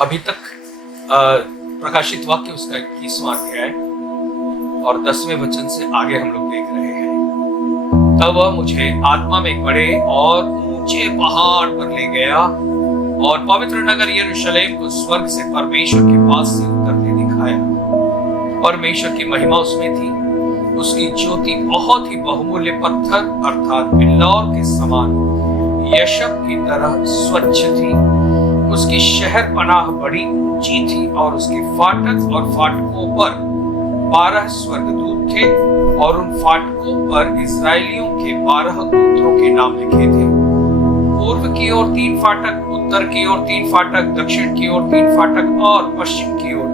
अभी तक प्रकाशित वाक्य उसका 21वां अध्याय और 10वें वचन से आगे हम लोग देख रहे हैं। तब वह मुझे आत्मा में एक बड़े और ऊंचे पहाड़ पर ले गया और पवित्र नगर यरूशलेम को स्वर्ग से परमेश्वर के पास से उतरते दिखाया। परमेश्वर की महिमा उसमें थी, उसकी ज्योति बहुत ही बहुमूल्य पत्थर अर्थात बिल्लौर के समान यशब की तरह स्वच्छ थी। उसकी शहर पनाह बड़ी ऊंची थी और उसके फाटक और फाटकों पर 12 स्वर्गदूत थे और उन फाटकों पर इस्राएलियों के 12 गोत्रों के नाम लिखे थे। पूर्व की ओर 3 फाटक, उत्तर की ओर 3 फाटक, दक्षिण की ओर 3 फाटक और पश्चिम की ओर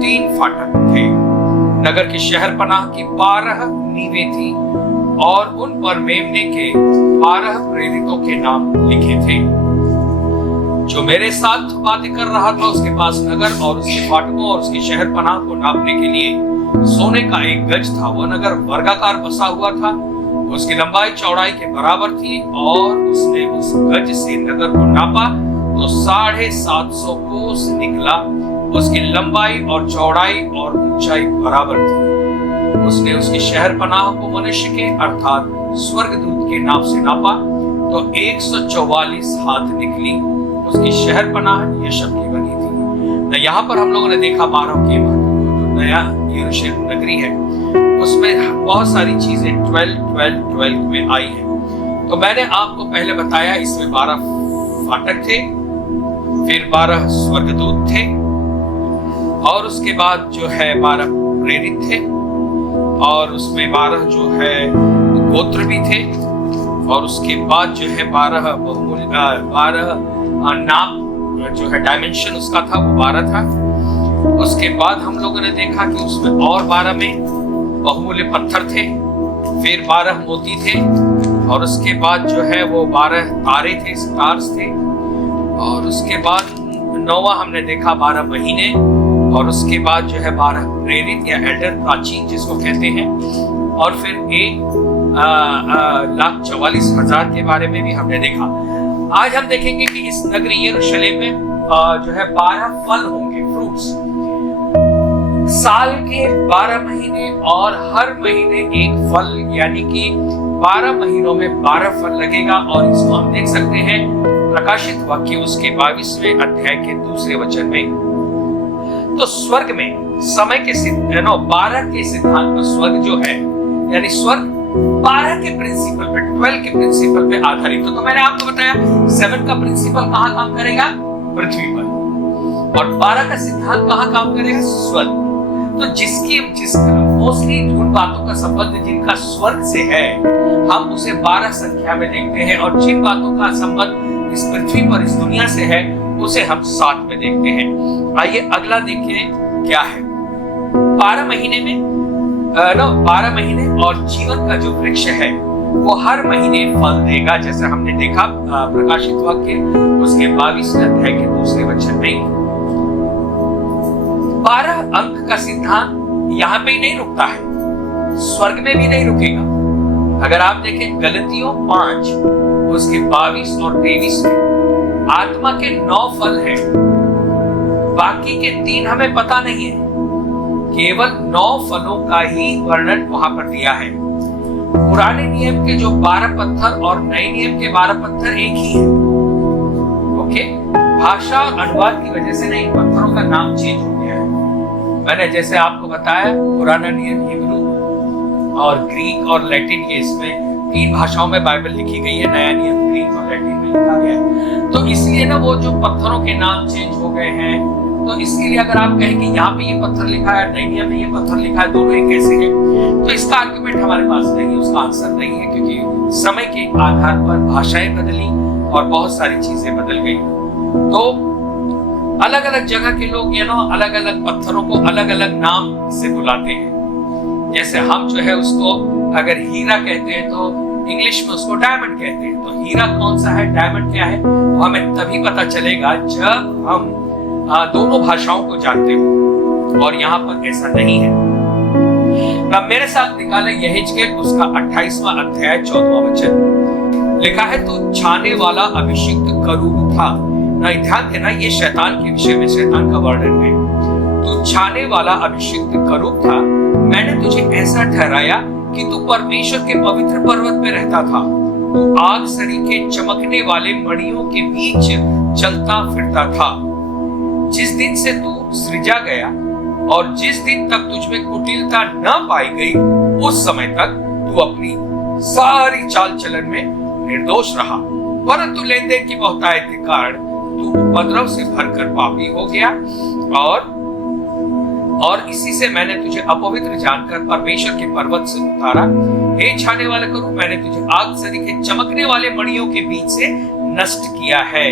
3 फाटक थे। नगर की शहर पनाह की 12 नींवें थी और उन पर मेमने के 12 प्रेरितों के नाम लिखे थे। जो मेरे साथ बातें कर रहा था उसके पास नगर और उसके फाटकों और उसके शहर पनाह को नापने के लिए सोने का एक गज था। वह नगर वर्गाकार बसा हुआ था, उसकी लंबाई चौड़ाई के बराबर थी और उसने उस गज से नगर को नापा तो 750 कोस निकला। उसकी लंबाई और चौड़ाई और ऊंचाई बराबर थी। उसने उसकी शहर पनाह को मनुष्य के अर्थात स्वर्गदूत के नाप से नापा तो 144 हाथ निकली। उसकी शहर पनाह यशब की बनी थी। न यहाँ पर हम लोगों ने देखा 12 के महत्व को। जो नया यरूशलेम नगरी है उसमें बहुत सारी चीजें 12 में आई है। तो मैंने आपको पहले बताया इसमें 12 फाटक थे, फिर 12 स्वर्गदूत थे और उसके बाद जो है 12 प्रेरित थे और उसमें 12 जो है गोत्र भी थे और उसके बाद जो है 12 नाप जो है डायमेंशन उसका था वो 12 था। उसके बाद हम लोगों ने देखा कि उसमें और 12 में बहुमूल्य पत्थर थे, फिर 12 मोती थे और उसके बाद जो है वो 12 तारे थे, स्टार्स थे और उसके बाद 9वां हमने देखा 12 महीने और उसके बाद जो है 12 प्रेरित या एल्डर प्राचीन जिसको कहते हैं और फिर 1,44,000 के बारे में भी हमने देखा। आज हम देखेंगे कि इस नगरी यरूशलेम में जो है 12 फल होंगे, फ्रूट्स। साल के 12 महीने और हर महीने एक फल, यानी कि 12 महीनों में 12 फल लगेगा और इसको हम देख सकते हैं प्रकाशित वाक्य उसके 22वें अध्याय के 2 वचन में। तो स्वर्ग में समय के 12 के सिद्धांत पर स्वर्ग जो है यानी स्वर्ग 12 के प्रिंसिपल पे, 12 के प्रिंसिपल पे आधारित। तो मैंने आपको बताया 7 का प्रिंसिपल कहाँ काम करेगा? पृथ्वी पर। और 12 का सिद्धांत कहाँ काम करेगा? स्वर्ग। तो जिसकी मोस्टली उन बातों का संबंध जिनका स्वर्ग से है हम उसे 12 संख्या में देखते हैं और जिन बातों का संबंध इस पृथ्वी पर, इस दुनिया से है उसे हम 7 में देखते हैं। आइए अगला देखिए क्या है। 12 महीने में 12 महीने और जीवन का जो वृक्ष है वो हर महीने फल देगा, जैसे हमने देखा प्रकाशित वाक्य उसके 22वें अध्याय के 2 वचन में। 12 अंक का सिद्धांत यहाँ पे ही नहीं रुकता है, स्वर्ग में भी नहीं रुकेगा। अगर आप देखें गलतियों 5 उसके 22 और 23 में आत्मा के 9 फल हैं, बाकी के 3 हमें पता नहीं है। केवल 9 फलों का ही वर्णन वहां पर दिया है। पुराने नियम के जो 12 पत्थर और नए नियम के 12 पत्थर एक ही है। ओके, भाषा और अनुवाद की वजह से नहीं, पत्थरों का नाम चेंज हो गया है। मैंने जैसे आपको बताया पुराना नियम हिब्रू और ग्रीक और लैटिन के, इसमें 3 भाषाओं में बाइबल लिखी गई है। नया नियम ग्रीक और लैटिन में लिखा गया है। तो इसलिए ना वो जो पत्थरों के नाम चेंज हो गए हैं, तो इसके लिए अगर आप कहें कि यहाँ पे ये पत्थर लिखा है, नए नियम में ये पत्थर लिखा है, दोनों एक कैसे हैं, तो इसका आर्गुमेंट हमारे पास नहीं है, उसका आंसर नहीं है, क्योंकि समय के आधार पर भाषाएं बदली और बहुत सारी चीजें बदल गई। तो अलग अलग जगह के लोग अलग अलग पत्थरों को अलग अलग नाम से बुलाते हैं। जैसे हम जो है उसको अगर हीरा कहते हैं तो इंग्लिश में उसको डायमंड कहते हैं। तो हीरा कौन सा है, डायमंड क्या है, वो हमें तभी पता चलेगा जब हम दोनों भाषाओं को जानते हो, और यहाँ पर ऐसा नहीं है। अब मेरे साथ निकाले यहेजकेल उसका 28वां अध्याय 14वां वचन। लिखा है तो छाने वाला अभिषिक्त करूब था, ना ध्यान देना, ये शैतान के विषय में शैतान का वर्णन है। तू छाने वाला अभिषिक्त करूब था, मैंने तुझे ऐसा ठहराया कि तू परमेश्वर के पवित्र पर्वत पे रहता था। तू आग सरीखे चमकने वाले मणियों के बीच चलता फिरता था। जिस दिन से तू सृजा गया और जिस दिन तक तुझमें कुटिलता न पाई गई, उस समय तक तू अपनी सारी चाल चलन में निर्दोष रहा। परंतु लेन देन की बहुतायत के कारण तू उपद्रव से भरकर पापी हो गया और इसी से मैंने तुझे अपवित्र जानकर परमेश्वर के पर्वत से उतारा। हे छाने वाले करूब, मैंने तुझे आग सरीखे चमकने वाले मणियों के बीच से नष्ट किया है।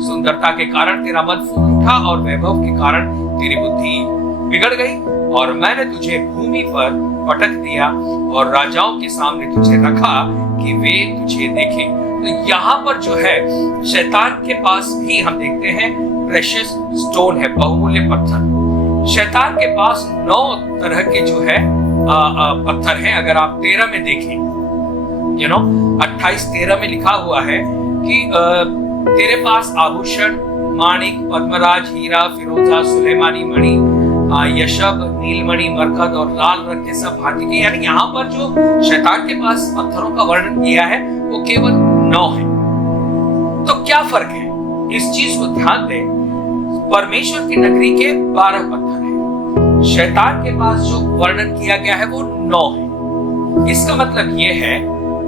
सुंदरता के कारण तेरा मन फूल उठा और वैभव के कारण तेरी बुद्धि बिगड़ गई, और मैंने तुझे भूमि पर पटक दिया और राजाओं के सामने तुझे रखा कि वे तुझे देखें। तो यहाँ पर जो है शैतान के पास भी हम देखते हैं प्रेशियस स्टोन है, बहुमूल्य पत्थर। शैतान के पास 9 तरह के जो है पत्थर हैं। अगर आप 13 में देखें, 28-13 में लिखा हुआ है कि तेरे पास आभूषण, माणिक, पद्मराज, हीरा, फिरोजा, सुलेमानी मणि, यशब, नीलमणि, मरकत और लाल रंग के सब भांति के, यानी यहाँ पर जो शैतान के पास पत्थरों का वर्णन किया है वो केवल 9 है। तो क्या फर्क है, इस चीज को ध्यान दें। परमेश्वर की नगरी के 12 पत्थर हैं, शैतान के पास जो वर्णन किया गया है वो 9 है। इसका मतलब यह है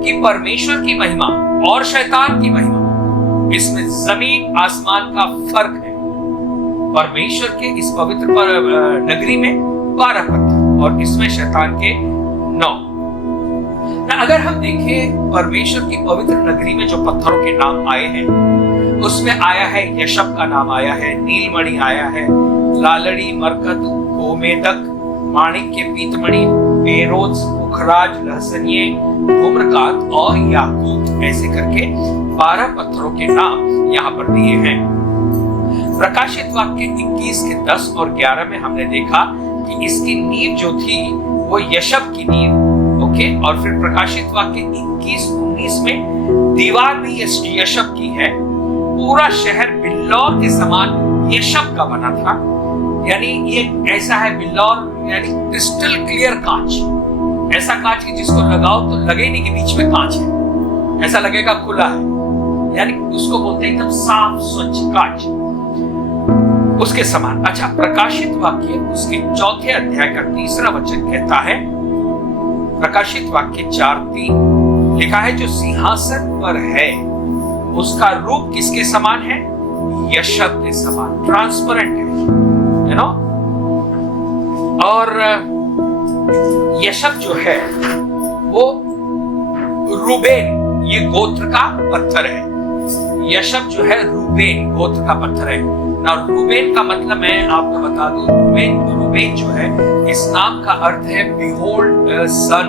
कि परमेश्वर की महिमा और शैतान की महिमा, इसमें जमीन आसमान का फर्क है। परमेश्वर के इस पवित्र नगरी में 12 पत्थर और इसमें शैतान के 9। अगर हम देखें परमेश्वर की पवित्र नगरी में जो पत्थरों के नाम आए हैं, उसमें आया है यशब का नाम आया है, नीलमणि आया है, लालड़ी, मरकत, गोमेदक, माणिक्य, पीतमणि, पेरोज, पुखराज, लहसनिये, धूम्रकांत और याकूत, ऐसे करके 12 पत्थरों के नाम यहाँ पर दिए हैं। प्रकाशित वाक्य 21 के 10 और 11 में हमने देखा कि इसकी नींव जो थी वो यशब की नींव, ओके। और फिर प्रकाशित वाक्य 21-19 में दीवार भी यशब की है। पूरा शहर बिल्लौर के समान यशब का बना था, यानी ये ऐसा है, बिल्लौर यानी क्रिस्टल क्लियर कांच, ऐसा कांच कि जिसको लगाओ तो लगे नहीं कि बीच में कांच है, ऐसा लगेगा खुला है, यानी उसको बोलते हैं एकदम साफ स्वच्छ कांच, उसके समान। अच्छा, प्रकाशित वाक्य उसके 4 अध्याय का 3 वचन कहता है, प्रकाशित वाक्य 4:3 लिखा है, जो सिंहासन पर है उसका रूप किसके समान है? यशब के समान, ट्रांसपेरेंट है, यू नो। और यशब जो है वो रूबेन, ये गोत्र का पत्थर है। यशब जो है रूबेन गोत्र का पत्थर है ना। रूबेन का मतलब मैं आपको बता दूं, रूबेन जो है इस नाम का अर्थ है बिहोल्ड सन,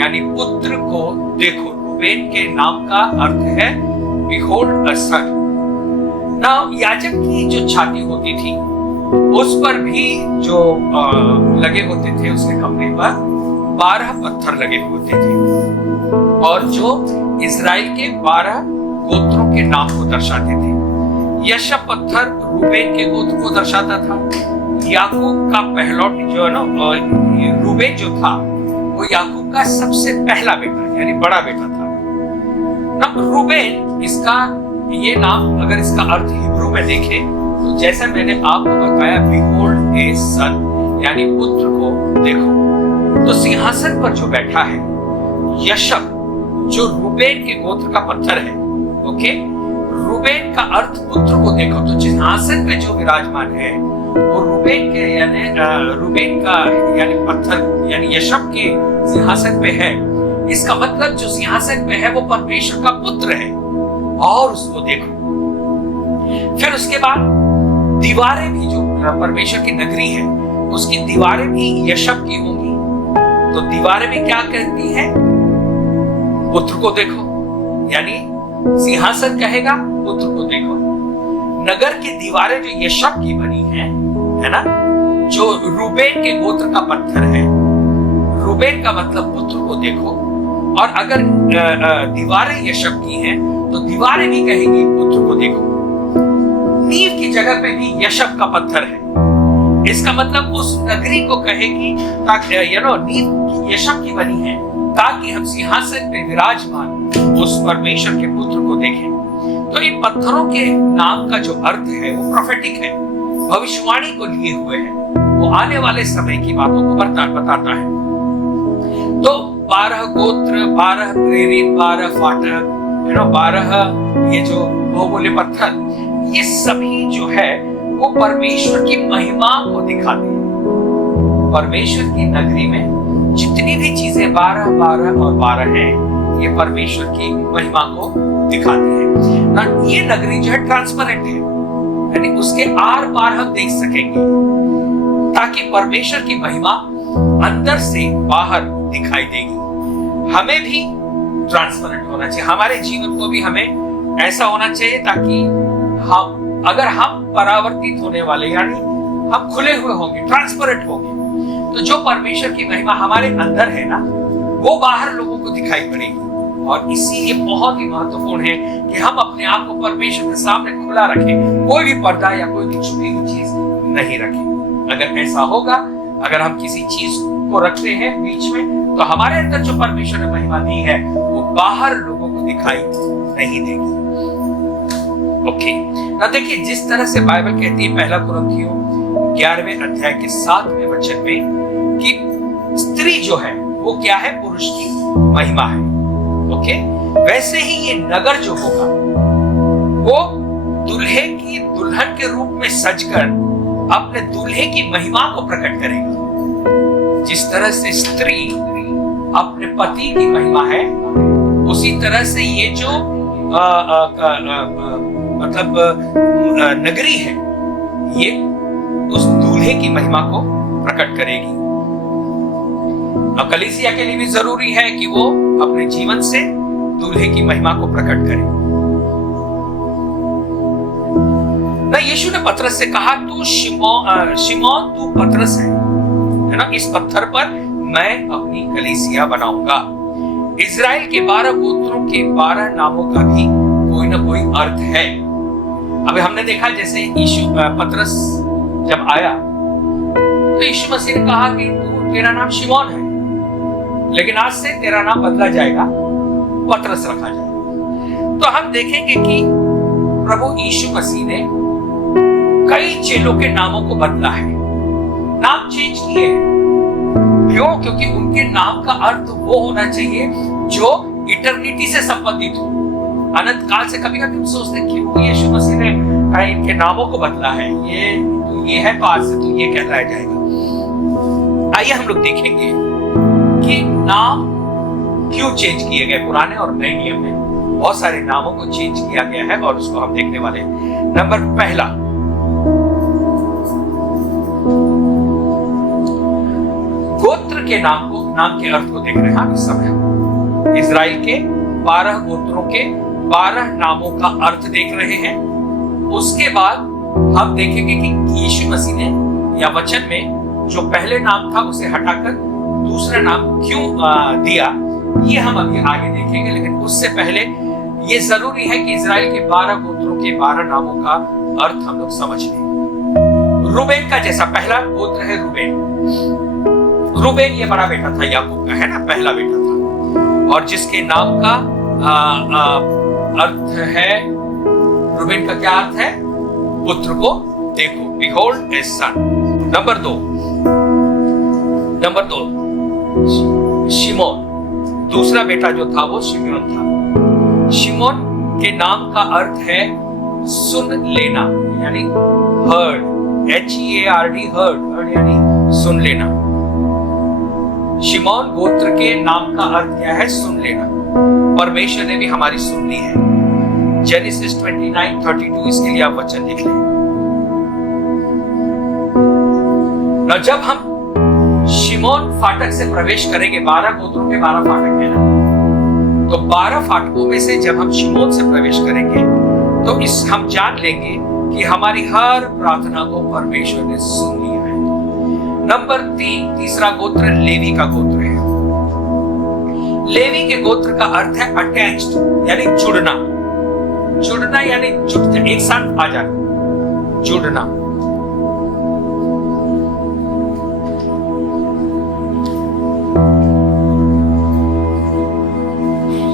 यानी पुत्र को देखो। रूबेन के नाम का अर्थ है बिहोल्ड सन। ना याजक की जो छाती होती थी उस पर भी जो लगे होते थे, उसके कमरे पर 12 पत्थर लगे होते थे और जो इजराइल के 12 गोत्रों के नाम को दर्शाते थे। यशब पत्थर रूबेन के गोत्र को दर्शाता था। याकूब का पहलौठ जो है ना, रूबेन जो था वो याकूब का सबसे पहला बेटा यानी बड़ा बेटा था ना। रूबेन, इसका ये नाम अगर इसका अर्थ हिब्रू में देखें तो जैसा मैंने आपको बताया, बिहोल्ड ए सन, यानी पुत्र को देखो। तो सिंहासन पर जो बैठा है यशब, जो रूबेन के गोत्र का पत्थर है, ओके। रूबेन का अर्थ पुत्र को देखो, तो सिंहासन पे जो विराजमान है वो रूबेन के रूबेन का यानी पत्थर यानी यशब के सिंहासन पे है। इसका मतलब जो सिंहासन पे है वो परमेश्वर का पुत्र है, और उसको देखो। फिर उसके बाद दीवारें भी, जो परमेश्वर की नगरी है उसकी दीवारें भी यशब की होंगी। तो दीवारें भी क्या कहती हैं? पुत्र को देखो, यानी सिंहासन कहेगा पुत्र को देखो। नगर की दीवारें जो यशब की बनी है ना, जो रूबेन के गोत्र का पत्थर है। रूबेन का मतलब पुत्र को देखो, और अगर दीवारें यशब की हैं तो दीवारें भी कहेंगी पुत्र को देखो। नींव की जगह पे भी यशब का पत्थर है। इसका मतलब उस नगरी को कहेगी ताकि नींव यशब की बनी है ताकि हम सिंहासन पे विराजमान उस परमेश्वर के पुत्र को देखें। तो इन पत्थरों के नाम का जो अर्थ है वो प्रोफेटिक है, भविष्यवाणी को लिए हुए है, वो आने वाले समय की बातों को बताता है। तो 12 गोत्र, 12 प्रेरित, 12 फाटक, 12 ये जो बहुमूल्य पत्थर, ये सभी जो है वो परमेश्वर की महिमा को दिखाते हैं। परमेश्वर की नगरी में जितनी भी चीजें 12, 12 और 12 हैं, ये परमेश्वर की महिमा को दिखाती है ना। ये नगरी जो है ट्रांसपेरेंट है, यानी उसके आर पार हम देख सकेंगे ताकि परमेश्वर की महिमा अंदर से बाहर दिखाई देगी। हमें भी ट्रांसपेरेंट होना चाहिए, हमारे जीवन को भी हमें ऐसा होना चाहिए ताकि अगर हम परावर्तित होने वाले यानी हम खुले हुए होंगे, ट्रांसपेरेंट होंगे, तो जो परमेश्वर की महिमा हमारे अंदर है ना, वो बाहर लोगों को दिखाई पड़ेगी। और इसीलिए बहुत ही महत्वपूर्ण है कि हम अपने आप को परमेश्वर के सामने खुला रखें, कोई भी पर्दा या कोई भी छुपी हुई चीज नहीं रखें। अगर ऐसा होगा, अगर हम किसी चीज को रखते हैं बीच में, तो हमारे अंदर जो परमेश्वर ने महिमा दी है वो बाहर लोगों को दिखाई नहीं देगी। ओके ना, देखिए जिस तरह से बाइबल कहती है पहला कुरिन्थियों 11वें अध्याय के 7वें वचन में कि स्त्री जो है वो क्या है, पुरुष की महिमा है। ओके, वैसे ही ये नगर जो होगा वो दूल्हे की दुल्हन के रूप में सजकर अपने दूल्हे की महिमा को प्रकट करेगी। जिस तरह से स्त्री अपने पति की महिमा है, उसी तरह से ये जो नगरी है ये उस दूल्हे की महिमा को प्रकट करेगी। कलीसिया के लिए भी जरूरी है कि वो अपने जीवन से दूल्हे की महिमा को प्रकट करे ना। यीशु ने पतरस से कहा, तू शिमोन तू पतरस है ना, इस पत्थर पर मैं अपनी कलीसिया बनाऊंगा। इजराइल के 12 गोत्रों के 12 नामों का भी कोई ना कोई अर्थ है। अभी हमने देखा जैसे यीशु पतरस जब आया तो यीशु मसीह ने कहा कि तेरा नाम शिमोन है, लेकिन आज से तेरा नाम बदला जाएगा, पतरस रखा जाएगा। तो हम देखेंगे कि प्रभु यीशु मसीह ने कई चेलों के नामों को बदला है, नाम चेंज किए। क्यों? क्योंकि उनके नाम का अर्थ वो होना चाहिए जो इटर्निटी से संबंधित हो, अनंत काल से। कभी कभी हम सोचते हैं क्यों यीशु मसीह ने इनके नामों को बदला है, ये है तो आज से तो ये कहलाया जाएगा। आइए हम लोग देखेंगे कि नाम क्यों चेंज किए गए। पुराने और नए नियम में बहुत सारे नामों को चेंज किया गया है और उसको हम देखने वाले हैं। नंबर पहला, गोत्र के नाम के अर्थ को देख रहे हैं इस समय। इजराइल के 12 गोत्रों के 12 नामों का अर्थ देख रहे हैं। उसके बाद हम देखेंगे कि यीशु मसीह ने या वचन में जो पहले नाम था उसे हटाकर दूसरा नाम क्यों दिया, ये हम अभी आगे देखेंगे। लेकिन उससे पहले ये जरूरी है कि इजराइल के 12 गोत्रों के 12 नामों का अर्थ हम लोग समझ लें। रूबेन का जैसा पहला गोत्र है रूबेन। रूबेन ये बड़ा बेटा था याकूब का, है ना, पहला बेटा था, और जिसके नाम का अर्थ है, रूबेन का क्या अर्थ है? पुत्र को देखो, behold a son। नंबर दो शिमोन, दूसरा बेटा जो था वो शिमोन था। शिमोन के नाम का अर्थ है सुन लेना, यानी हर्ड, HEARD, हर्ड यानी सुन लेना। शिमोन गोत्र के नाम का अर्थ क्या है? सुन लेना। परमेश्वर ने भी हमारी सुन ली है। जेनेसिस 29:32, इसके लिए आप वचन लिख लें। जब हम शिमोन फाटक से प्रवेश करेंगे, 12 गोत्रों के 12 फाटक है ना, तो 12 फाटकों में से जब हम शिमोन से प्रवेश करेंगे तो हम जान लेंगे कि हमारी हर प्रार्थना को परमेश्वर ने सुन लिया है। नंबर 3, तीसरा गोत्र लेवी का गोत्र है। लेवी के गोत्र का अर्थ है अटैच्ड, यानी जुड़ना यानी जुड़ एक साथ आ जाना। जुड़ना।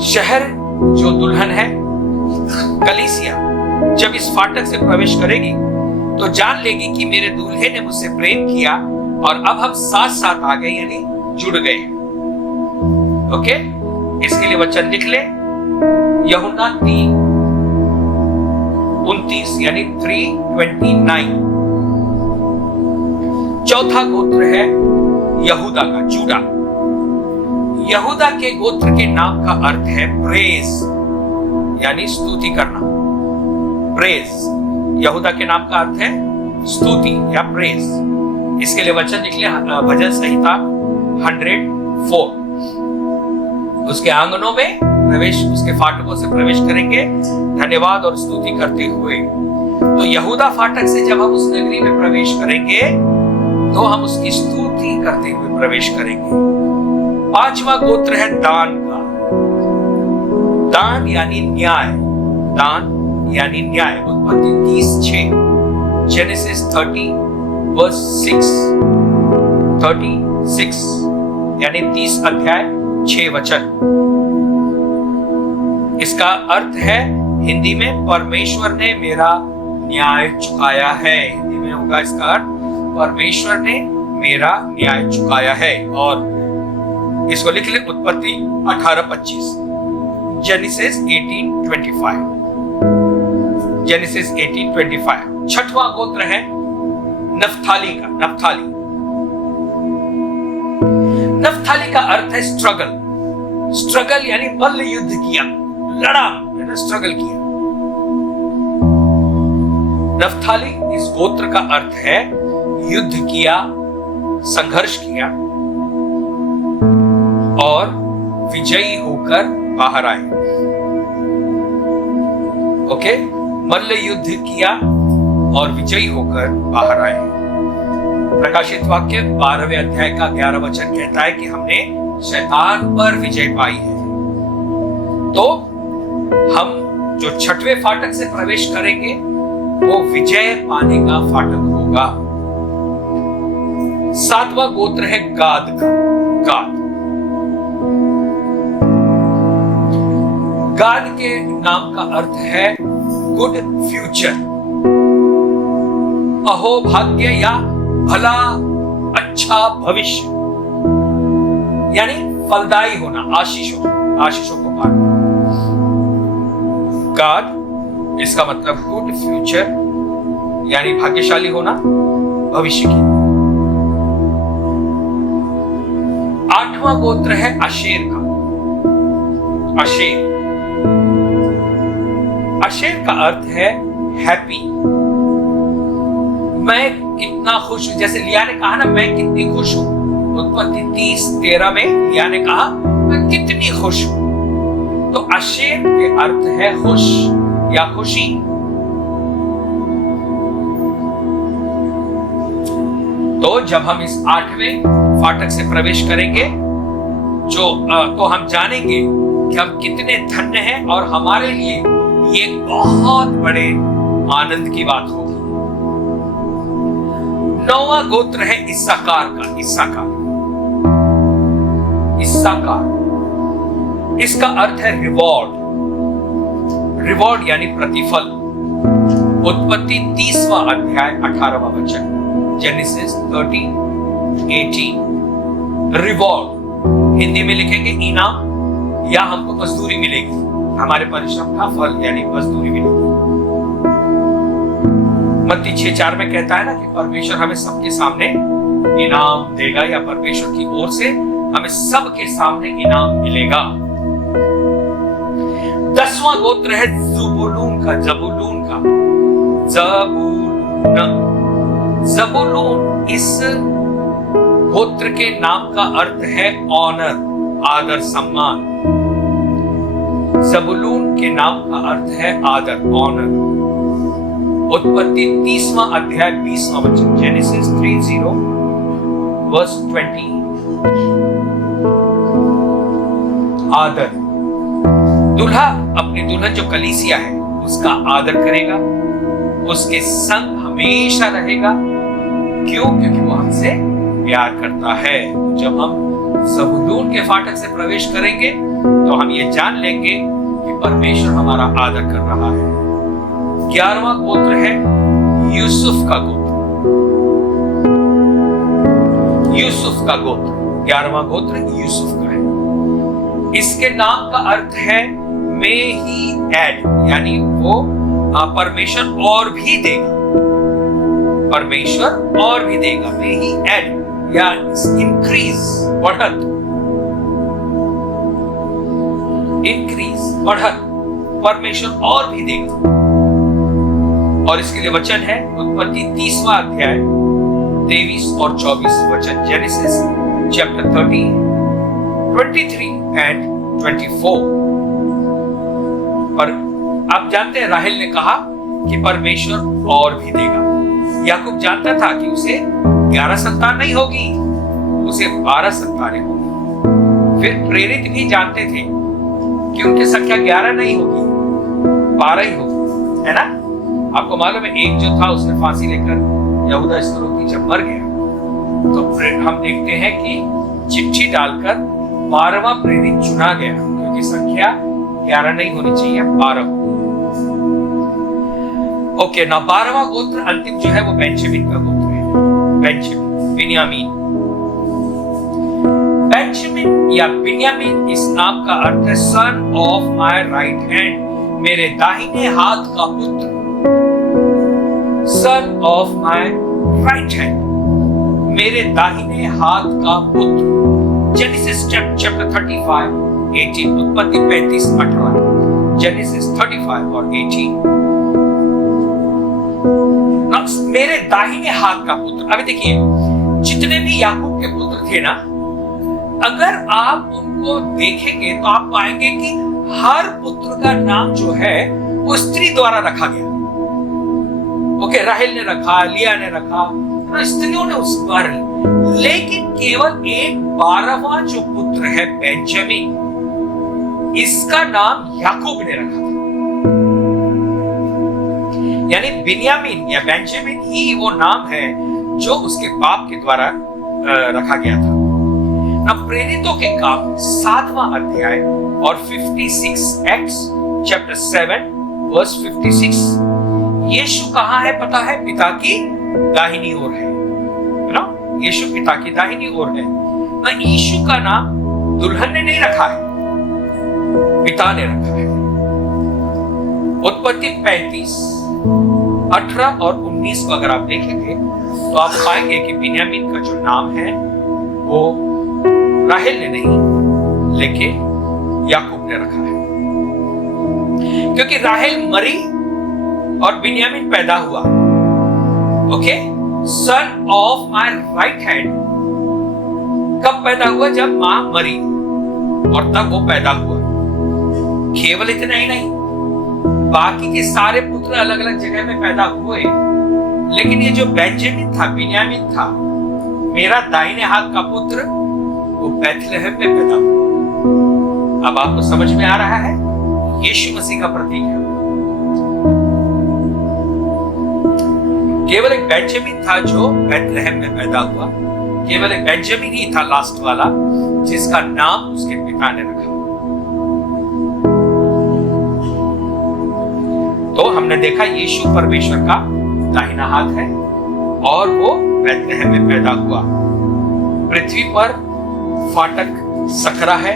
शहर जो दुल्हन है, कलीसिया, जब इस फाटक से प्रवेश करेगी तो जान लेगी कि मेरे दूल्हे ने मुझसे प्रेम किया और अब हम साथ साथ आ गए, यानी जुड़ गए। ओके, इसके लिए वचन लिख ले, यूहन्ना 3:29 यानी 3:29। चौथा गोत्र है यहूदा का, जूडा। यहूदा के गोत्र के नाम का अर्थ है प्रेज, यानी स्तुति करना। प्रेज, यहूदा के नाम का अर्थ है स्तुति या प्रेज। इसके लिए वचन निकले भजन संहिता 104। उसके आंगनों में प्रवेश, उसके फाटकों से प्रवेश करेंगे धन्यवाद और स्तुति करते हुए। तो यहूदा फाटक से जब हम उस नगरी में प्रवेश करेंगे तो हम उसकी स्तुति करते हुए प्रवेश करेंगे। पांचवा गोत्र है दान का। दान यानी न्याय, दान यानी न्याय। उत्पत्ति 30:6, जेनेसिस 30:36 यानी 30 अध्याय 6 वचन। इसका अर्थ है हिंदी में परमेश्वर ने मेरा न्याय चुकाया है। हिंदी में होगा इसका अर्थ परमेश्वर ने मेरा न्याय चुकाया है। और इसको लिख ले उत्पत्ति 18:25, जेनेसिस 18:25, जेनेसिस 18:25। छठवां गोत्र है नफ्ताली का। नफ्ताली का अर्थ है स्ट्रगल। स्ट्रगल यानी मल्ल युद्ध किया, लड़ा, स्ट्रगल किया। नफ्ताली इस गोत्र का अर्थ है युद्ध किया, संघर्ष किया और विजयी होकर बाहर आए। ओके, मल्ल युद्ध किया और विजयी होकर बाहर आए। प्रकाशित वाक्य 12वें अध्याय का 11 वचन कहता है कि हमने शैतान पर विजय पाई है। तो हम जो छठवें फाटक से प्रवेश करेंगे वो विजय पाने का फाटक होगा। सातवां गोत्र है गाद का। गाद के नाम का अर्थ है गुड फ्यूचर, अहो भाग्य या भला अच्छा भविष्य, यानी फलदायी होना, आशीषों को पाना। गाद, इसका मतलब गुड फ्यूचर यानी भाग्यशाली होना, भविष्य की। आठवां गोत्र है आशेर का। आशेर का अर्थ है हैप्पी। मैं कितना खुश हूं, जैसे लिया ने कहा ना, मैं कितनी खुश हूं। उत्पत्ति 30:13 में लिया ने कहा मैं कितनी खुश हूं। तो आशेर के अर्थ है खुश या खुशी। तो जब हम इस 8वें फाटक से प्रवेश करेंगे तो हम जानेंगे कि हम कितने धन्य हैं और हमारे लिए ये बहुत बड़े आनंद की बात होगी। 9वां गोत्र है इस्साकार का। इस्साकार, इसका अर्थ है रिवॉर्ड यानी प्रतिफल। उत्पत्ति 30वां अध्याय 18वां वचन, जेनेसिस 30:18। रिवॉर्ड हिंदी में लिखेंगे इनाम, या हमको मजदूरी मिलेगी, हमारे परिश्रम का फल यानी मजदूरी मिलेगी। मत्ती 6:4 में कहता है ना कि परमेश्वर हमें सबके सामने इनाम देगा, या परमेश्वर की ओर से हमें सबके सामने इनाम मिलेगा। 10वां गोत्र है जबूलून का। जबूलून इस गोत्र के नाम का अर्थ है ऑनर, आदर, सम्मान। जबूलून के नाम का अर्थ है आदर, ऑनर। उत्पत्ति 30वां अध्याय 20वां वचन, जेनेसिस 30:20। आदर, दूल्हा अपनी दुल्हन जो कलीसिया है उसका आदर करेगा, उसके संग हमेशा रहेगा। क्यों? क्योंकि वो हमसे प्यार करता है। तो जब हम ज़बूलून के फाटक से प्रवेश करेंगे तो हम ये जान लेंगे कि परमेश्वर हमारा आदर कर रहा है। 11वां गोत्र है यूसुफ का गोत्र। यूसुफ का गोत्र, 11वां गोत्र यूसुफ का है। इसके नाम का अर्थ है मे ही ऐड, यानी वो परमेश्वर और भी देगा। परमेश्वर और भी देगा, मे ही ऐड या इंक्रीज, बढ़त, इंक्रीज, बढ़त, परमेश्वर और भी देगा। और इसके लिए वचन है उत्पत्ति 30वां अध्याय 23 और 24 वचन, जेनेसिस चैप्टर 30, 23 एंड 24। पर आप जानते हैं राहेल ने कहा कि परमेश्वर और भी देगा। याकूब जानता था कि उसे 11 संतान नहीं होगी, उसे 12 संतानें होगी। फिर प्रेरित भी जानते थे कि उनकी संख्या 11 नहीं होगी, 12 ही होगी, है ना? आपको मालूम है, एक जो था उसने फांसी लेकर यहूदा इस्करियोती जब मर गया तो हम देखते हैं कि चिट्ठी डालकर 12वां प्रेरित चुना गया, क्योंकि संख्या 11 नहीं होनी चाहिए, 12 होगी। ओके ना, 12वां गोत्र अंतिम जो है वो बेंजामिन का गोत्र है। बेंजामिन, बिन्यामीन। बेंजामिन या बिन्यामीन इस नाम का अर्थ है son of my right hand, मेरे दाहिने हाथ का पुत्र। Son of my right hand, मेरे दाहिने हाथ का पुत्र। जेनेसिस चैप्टर 35, 18, उत्पत्ति 35, 18, जेनेसिस 35 और 18। मेरे दाहिने हाथ का पुत्र। अभी देखिए, जितने भी याकूब के पुत्र थे ना, अगर आप उनको देखेंगे तो आप पाएंगे कि हर पुत्र का नाम जो है वो स्त्री द्वारा रखा गया। ओके, राहेल ने रखा, लिया ने रखा, स्त्रियों ने उस पर, लेकिन केवल एक 12वां जो पुत्र है बेंजामिन, इसका नाम याकूब ने रखा था। यानी बिन्यामीन या बेंजामिन ही वो नाम है जो उसके बाप के द्वारा रखा गया था। ना प्रेरितों के काम 7वां अध्याय और 56, एक्ट्स चैप्टर 7 वर्स 56। यीशु कहाँ है पता है? पिता की दाहिनी ओर है ना? यीशु पिता की दाहिनी ओर है ना। यीशु का नाम दुल्हन ने नहीं रखा है, पिता ने रखा है। उत्पत्ति 35, 18 और 19 को अगर आप देखेंगे तो आप पाएंगे कि बिन्यामीन का जो नाम है वो राहेल ने नहीं, लेकिन याकूब ने रखा है। क्योंकि राहेल मरी और बिन्यामीन पैदा हुआ। Okay, son of my right hand कब पैदा हुआ? जब मां मरी और तब वो पैदा हुआ। केवल इतना ही नहीं, बाकी के सारे पुत्र अलग अलग जगह में पैदा हुए, लेकिन ये जो बेंजामिन था, बिन्यामीन था, मेरा दाहिने हाथ का पुत्र, वो बैतलहम में पैदा हुआ। अब आपको समझ में आ रहा है? यीशु मसीह का प्रतीक है। केवल एक बेंजामिन था जो बैतलहम में पैदा हुआ, केवल एक बेंजामिन ही था लास्ट वाला जिसका नाम उसके पिता ने रखा। तो हमने देखा यीशु परमेश्वर का दाहिना हाथ है और वो बैतलहम में पैदा हुआ। पृथ्वी पर फाटक सकरा है,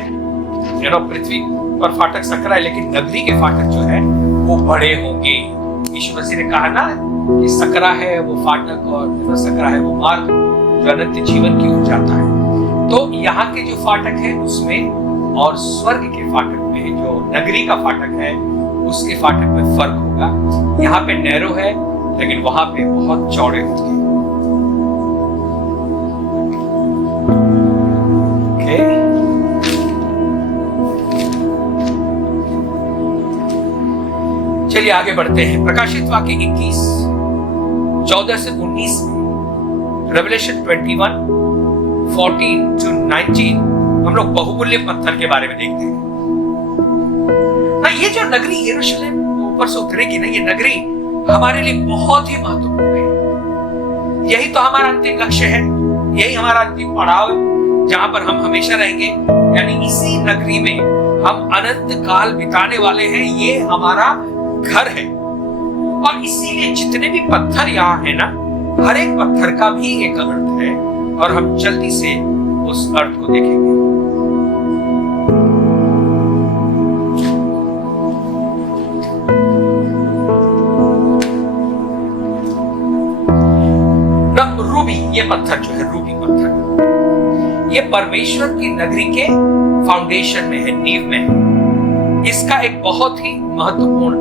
पृथ्वी पर फाटक सकरा है, लेकिन नगरी के फाटक जो है वो बड़े होंगे। यीशु मसीह ने कहा ना कि सकरा है वो फाटक और सकरा है वो मार्ग जो अनंत जीवन की ओर जाता है। तो यहाँ के जो फाटक है उसमें और स्वर्ग के फाटक में, जो नगरी का फाटक है उसके फाटक में फर्क होगा। यहाँ पे नैरो है लेकिन वहां पे बहुत चौड़े होंगे। चलिए आगे बढ़ते हैं। प्रकाशित वाक्य 21, 14 से 19 में, रेवलेशन 21, 14 to 19 हम लोग बहुमूल्य पत्थर के बारे में देखते हैं। ना ये जो नगरी यरूशलेम ऊपर से उतरेगी ना, ये नगरी हमारे लिए बहुत ही महत्वपूर्ण है। यही तो हमारा अंतिम लक्ष्य है, यही हमारा अंतिम पड़ाव जहां पर हम हमेशा रहेंगे, यानी इसी नगरी में हम अनंत काल बिताने वाले हैं। ये हमारा घर है। और इसीलिए जितने भी पत्थर यहाँ है ना, हर एक पत्थर का भी एक अर्थ है, और हम जल्दी से उस अर्थ को देखेंगे। रूबी, ये पत्थर जो है, रूबी पत्थर, ये परमेश्वर की नगरी के फाउंडेशन में है, नींव में है। इसका एक बहुत ही महत्वपूर्ण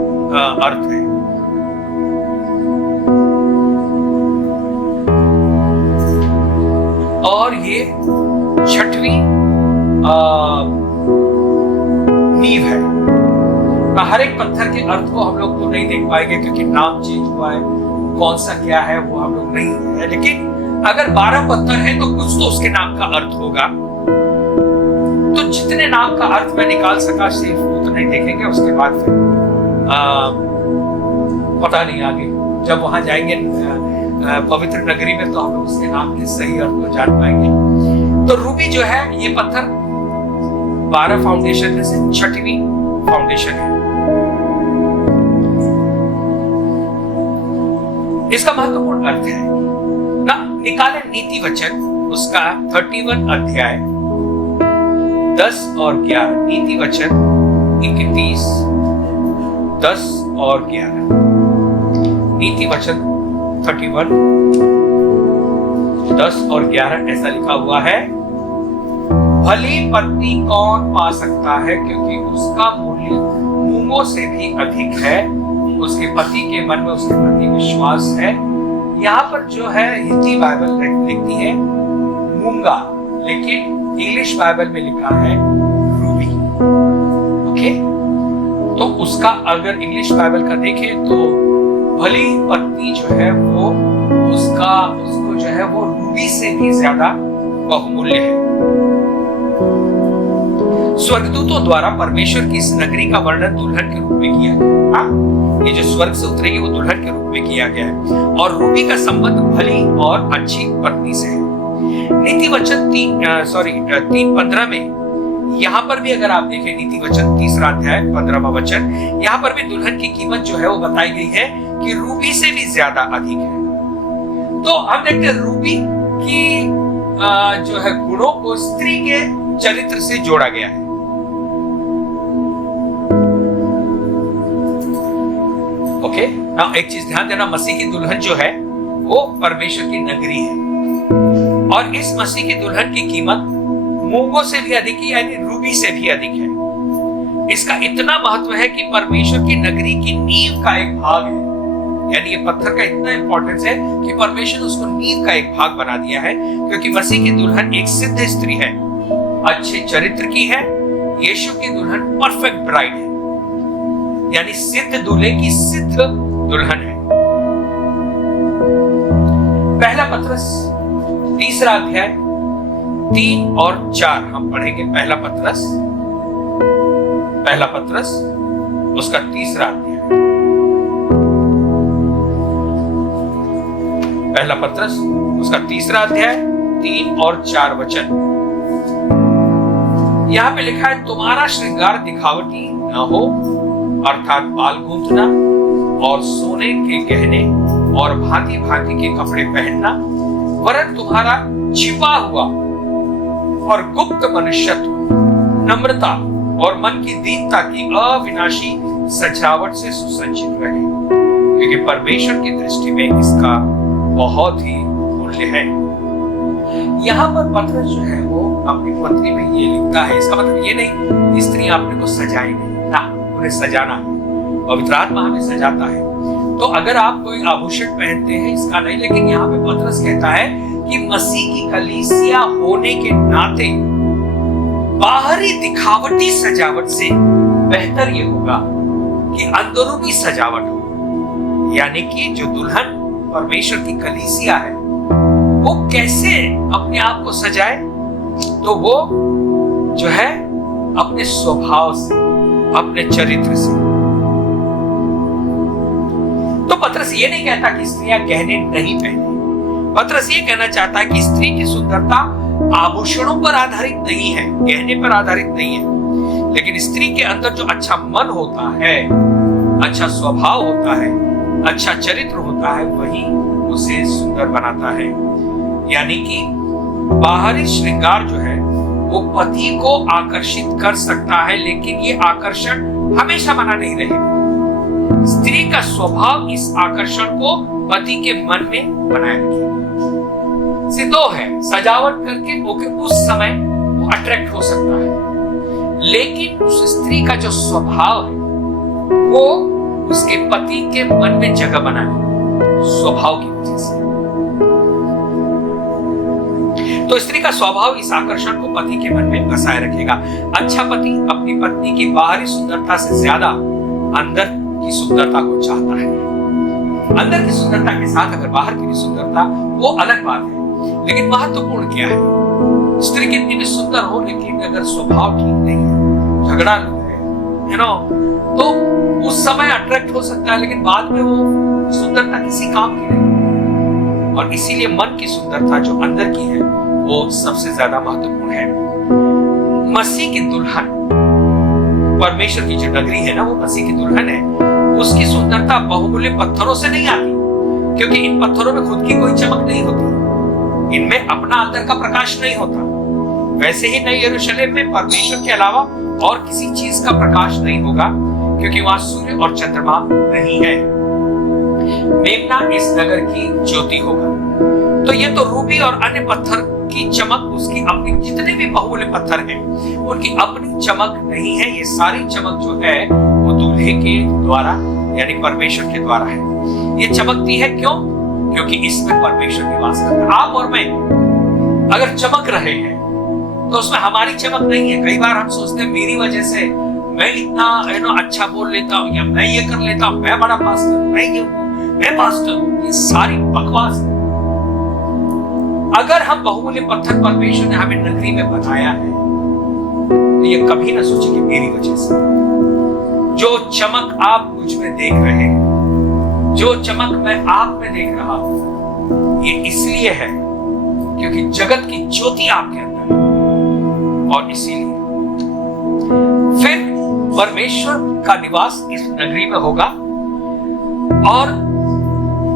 अर्थ है। और ये छठवीं नींव है। हर एक पत्थर के अर्थ को हम लोग तो नहीं देख पाएंगे, क्योंकि नाम चेंज हुआ है, कौन सा क्या है वो हम लोग नहीं है। लेकिन अगर 12 पत्थर है तो कुछ तो उसके नाम का अर्थ होगा। तो जितने नाम का अर्थ मैं निकाल सका सिर्फ उतना ही देखेंगे। उसके बाद फिर पता नहीं आगे जब वहां जाएंगे पवित्र नगरी में, तो हम लोग उसके नाम के सही अर्थ को जान पाएंगे। तो रूबी जो है, ये पत्थर 12 फाउंडेशन में से छठवीं फाउंडेशन है। इसका महत्वपूर्ण अर्थ है ना, निकाले नीति वचन उसका 31 अध्याय 10 और 11। नीति वचन 31 10 और 11। नीति वचन 31 10 और 11 ऐसा लिखा हुआ है, भली पत्नी कौन पा सकता है, क्योंकि उसका मूल्य मूंगों से भी अधिक है। उसके पति के मन में उसके प्रति विश्वास है। यहाँ पर जो है हिंदी बाइबल लिखती है मूंगा, लेकिन इंग्लिश बाइबल में लिखा है रूबी। ओके, तो उसका अगर इंग्लिश बाइबल का देखें तो भली पत्नी जो है वो उसको जो है वो रूबी से भी ज्यादा बहुमूल्य है। स्वर्गदूतों द्वारा परमेश्वर की इस नगरी का वर्णन दुल्हन के रूप में किया गया। ये जो स्वर्ग से उतरेगी वो दुल्हन के रूप में किया गया है, और रूबी का संबंध भली और अच्छी पत्नी से है। नीति वचन 3:15 में यहाँ पर भी अगर आप देखें, नीति वचन 3 अध्याय 15वां वचन, यहाँ पर भी दुल्हन की कीमत जो है वो बताई गई है कि रूबी से भी ज्यादा अधिक है। तो हम देखते हैं रूबी की जो है गुणों को स्त्री के चरित्र से जोड़ा गया है। ओके, नाउ एक चीज ध्यान देना, मसीह की दुल्हन जो है वो परमेश्वर की नगरी है, और इस मसीह की दुल्हन की कीमत मूंगों से भी अधिक है, यानी रूबी से भी अधिक है। इसका इतना महत्व है कि परमेश्वर की नगरी की नींव का एक भाग है, यानी ये पत्थर का इतना इंपॉर्टेंस है कि परमेश्वर उसको नींव का एक भाग बना दिया है, क्योंकि मसीह की दुल्हन एक सिद्ध स्त्री है, अच्छे चरित्र की है। यीशु की दुल्हन परफेक्ट ब्राइड है, यानी सिद्ध दूल्हे की सिद्ध दुल्हन है। पहला पत्रस 3 अध्याय 3 और 4 हम पढ़ेंगे। पहला पत्रस उसका 3 अध्याय। पहला पत्रस उसका 3 अध्याय 3 और 4 वचन। यहाँ पे लिखा है, तुम्हारा श्रृंगार दिखावटी न हो, अर्थात बाल गूंथना और सोने के गहने और भांति भांति के कपड़े पहनना, वरन तुम्हारा छिपा हुआ और गुप्त मनुष्यत्व, नम्रता और मन की दीनता की अविनाशी सजावट से सुसज्जित रहे, क्योंकि परमेश्वर की दृष्टि में इसका बहुत ही मूल्य है। यहाँ पर पत्रस जो है वो अपनी पत्नी में ये लिखता है, इसका मतलब ये नहीं स्त्री अपने को सजाए नहीं ना, उन्हें सजाना है, पवित्र आत्मा हमें सजाता है। तो अगर आप कोई आभूषण पहनते हैं इसका नहीं, लेकिन यहाँ पे पत्रस कहता है कि मसीह की कलीसिया होने के नाते बाहरी दिखावटी सजावट से बेहतर ये होगा कि अंदरूनी सजावट हो, यानी कि जो दुल्हन परमेश्वर की कलीसिया है वो कैसे अपने आप को सजाए, तो वो जो है अपने स्वभाव से, अपने चरित्र से। तो पत्रस ये नहीं कहता कि स्त्रियां गहने नहीं पहने, पतरस ये कहना चाहता है कि स्त्री की सुंदरता आभूषणों पर आधारित नहीं है, गहने पर आधारित नहीं है, लेकिन स्त्री के अंदर जो अच्छा मन होता है, अच्छा स्वभाव होता है, अच्छा चरित्र होता है, वही उसे सुंदर बनाता है। यानी कि बाहरी श्रृंगार जो है वो पति को आकर्षित कर सकता है, लेकिन ये आकर्षण हमेशा बना नहीं रहेगा। स्त्री का स्वभाव इस आकर्षण को पति के मन में बनाए रखेगा। सिद्धो है, सजावट करके ओके उस समय वो अट्रैक्ट हो सकता है, लेकिन उस स्त्री का जो स्वभाव है वो उसके पति के मन में जगह बनाए स्वभाव की वजह से। तो स्त्री का स्वभाव इस आकर्षण को पति के मन में बसाए रखेगा। अच्छा पति अपनी पत्नी की बाहरी सुंदरता से ज्यादा अंदर की सुंदरता को चाहता है। अंदर की सुंदरता के साथ अगर बाहर की भी सुंदरता, वो अलग बात है, लेकिन महत्वपूर्ण क्या है? स्त्री कितनी भी सुंदर हो, लेकिन अगर स्वभाव ठीक नहीं है, झगड़ा है ना, तो उस समय अट्रैक्ट हो सकता है, लेकिन बाद में वो सुंदरता किसी काम की नहीं। और इसीलिए मन की सुंदरता जो अंदर की है वो सबसे ज्यादा महत्वपूर्ण है। मसीह की दुल्हन, परमेश्वर की जो नगरी है ना, वो मसीह की दुल्हन है। उसकी सुंदरता बहुमूल्य पत्थरों से नहीं आती, क्योंकि इन पत्थरों में खुद की कोई चमक नहीं होती, इनमें अपना अंदर का प्रकाश नहीं होता। वैसे ही नई यरूशलेम में परमेश्वर के अलावा और किसी चीज का प्रकाश नहीं होगा, क्योंकि वहां सूर्य और चंद्रमा नहीं है। मेमना इस नगर की ज्योति होगा। तो ये तो रूबी और अन्य पत्थर की चमक, उसकी अपनी जितने भी बहुमूल्य पत्थर हैं उनकी अपनी चमक नहीं है। ये सारी चमक जो है वो दूल्हे के द्वारा यानी परमेश्वर के द्वारा है। ये चमकती है क्यों? क्योंकि इसमें परमेश्वर निवास करता है। आप और मैं अगर चमक रहे हैं तो उसमें हमारी चमक नहीं है। कई बार हम सोचते हैं मेरी वजह से मैं इतना अच्छा बोल लेता हूँ, या मैं ये कर लेता हूँ, मैं बड़ा पास्टर, मैं पास्टर हूँ। ये सारी बकवास है। अगर हम बहुमूल्य पत्थर परमेश्वर ने हमें नगरी में बनाया है, तो ये कभी ना सोचे कि मेरी वजह से। जो चमक आप मुझ में देख रहे हैं, जो चमक मैं आप में देख रहा हूं, ये इसलिए है क्योंकि जगत की ज्योति आपके अंदर है। और इसीलिए फिर परमेश्वर का निवास इस नगरी में होगा। और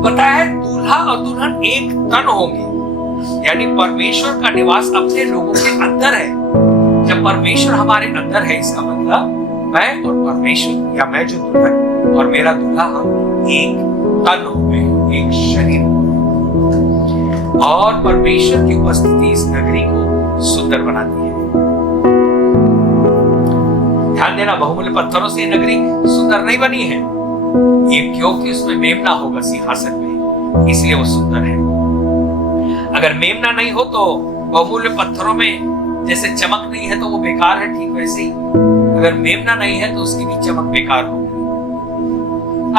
बताया दूल्हा और दुल्हन एक तन होंगे, यानी परमेश्वर का निवास अपने लोगों के अंदर है। जब परमेश्वर हमारे अंदर है, इसका मतलब मैं और परमेश्वर, या मैं जो दुल्हन और मेरा दूल्हा, हम एक तन हो गए, एक शरीर हो गए। और परमेश्वर की उपस्थिति इस नगरी को सुंदर बनाती है। ध्यान देना, बहुमूल्य पत्थरों से नगरी सुंदर नहीं बनी है, ये क्योंकि उसमें मेमना होगा सिंहासन में, इसलिए वो सुंदर है। अगर मेमना नहीं हो तो बहुमूल्य पत्थरों में जैसे चमक नहीं है तो वो बेकार है, ठीक वैसे ही अगर मेमना नहीं है तो उसकी भी चमक बेकार होगी।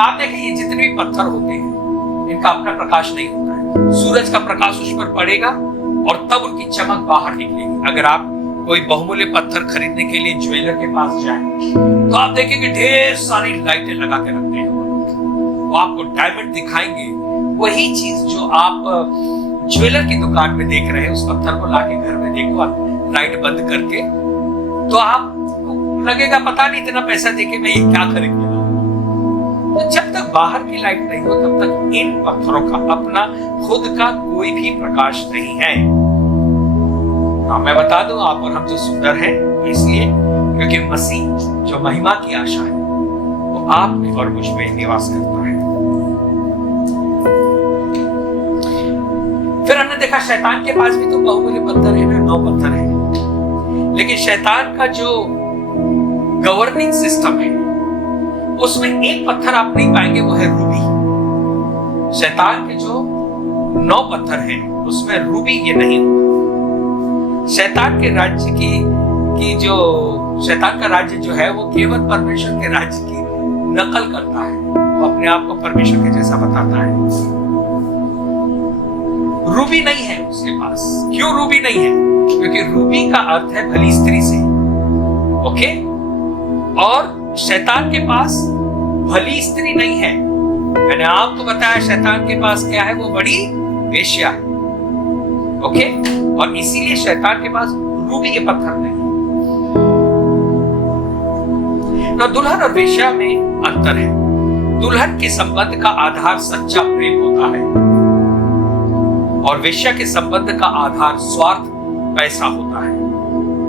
आप देखें, ये जितने भी पत्थर होते हैं इनका अपना प्रकाश नहीं होता है। सूरज का प्रकाश उस पर पड़ेगा और तब उनकी चमक बाहर निकलेगी। अगर आप कोई बहुमूल्य पत्थर खरीदने के लिए ज्वेलर के पास जाए तो आप देखेंगे ढेर सारी लाइटें लगा के रखते हैं, वो आपको डायमंड दिखाएंगे। वही चीज जो आप ज्वेलर की दुकान में देख रहे हैं, उस पत्थर को लाके घर में देखो आप लाइट बंद करके, तो आपको लगेगा पता नहीं इतना पैसा देके मैं ये क्या खरीदने वाला। तो जब तक बाहर की लाइट नहीं हो तब तक इन पत्थरों का अपना खुद का कोई भी प्रकाश नहीं है। मैं बता दूं, आप और हम जो सुंदर हैं इसलिए क्योंकि मसीह जो महिमा की आशा है वो आप में और मुझ में निवास करता है। फिर हमने देखा शैतान के पास भी तो बहुमूल्य पत्थर है ना, 9 पत्थर है, लेकिन शैतान का जो गवर्निंग सिस्टम है उसमें एक पत्थर आप नहीं पाएंगे, वो है रूबी। शैतान के जो 9 पत्थर हैं उसमें रूबी ये नहीं होता। शैतान के राज्य की जो शैतान का राज्य जो है वो केवल परमेश्वर के राज्य की नकल करता है, वो अपने आप को परमेश्वर के जैसा बताता है। रूबी नहीं है उसके पास। क्यों रूबी नहीं है? क्योंकि रूबी का अर्थ है भली स्त्री से, ओके। और शैतान के पास भली स्त्री नहीं है। मैंने आपको बताया शैतान के पास क्या है, वो बड़ी वेश्या है। ओके, और इसीलिए शैतान के पास रूबी के पत्थर नहीं। ना दुल्हन और वेश्या में अंतर है। दुल्हन के संबंध का आधार सच्चा प्रेम होता है और वेश्या के संबंध का आधार स्वार्थ, पैसा होता है।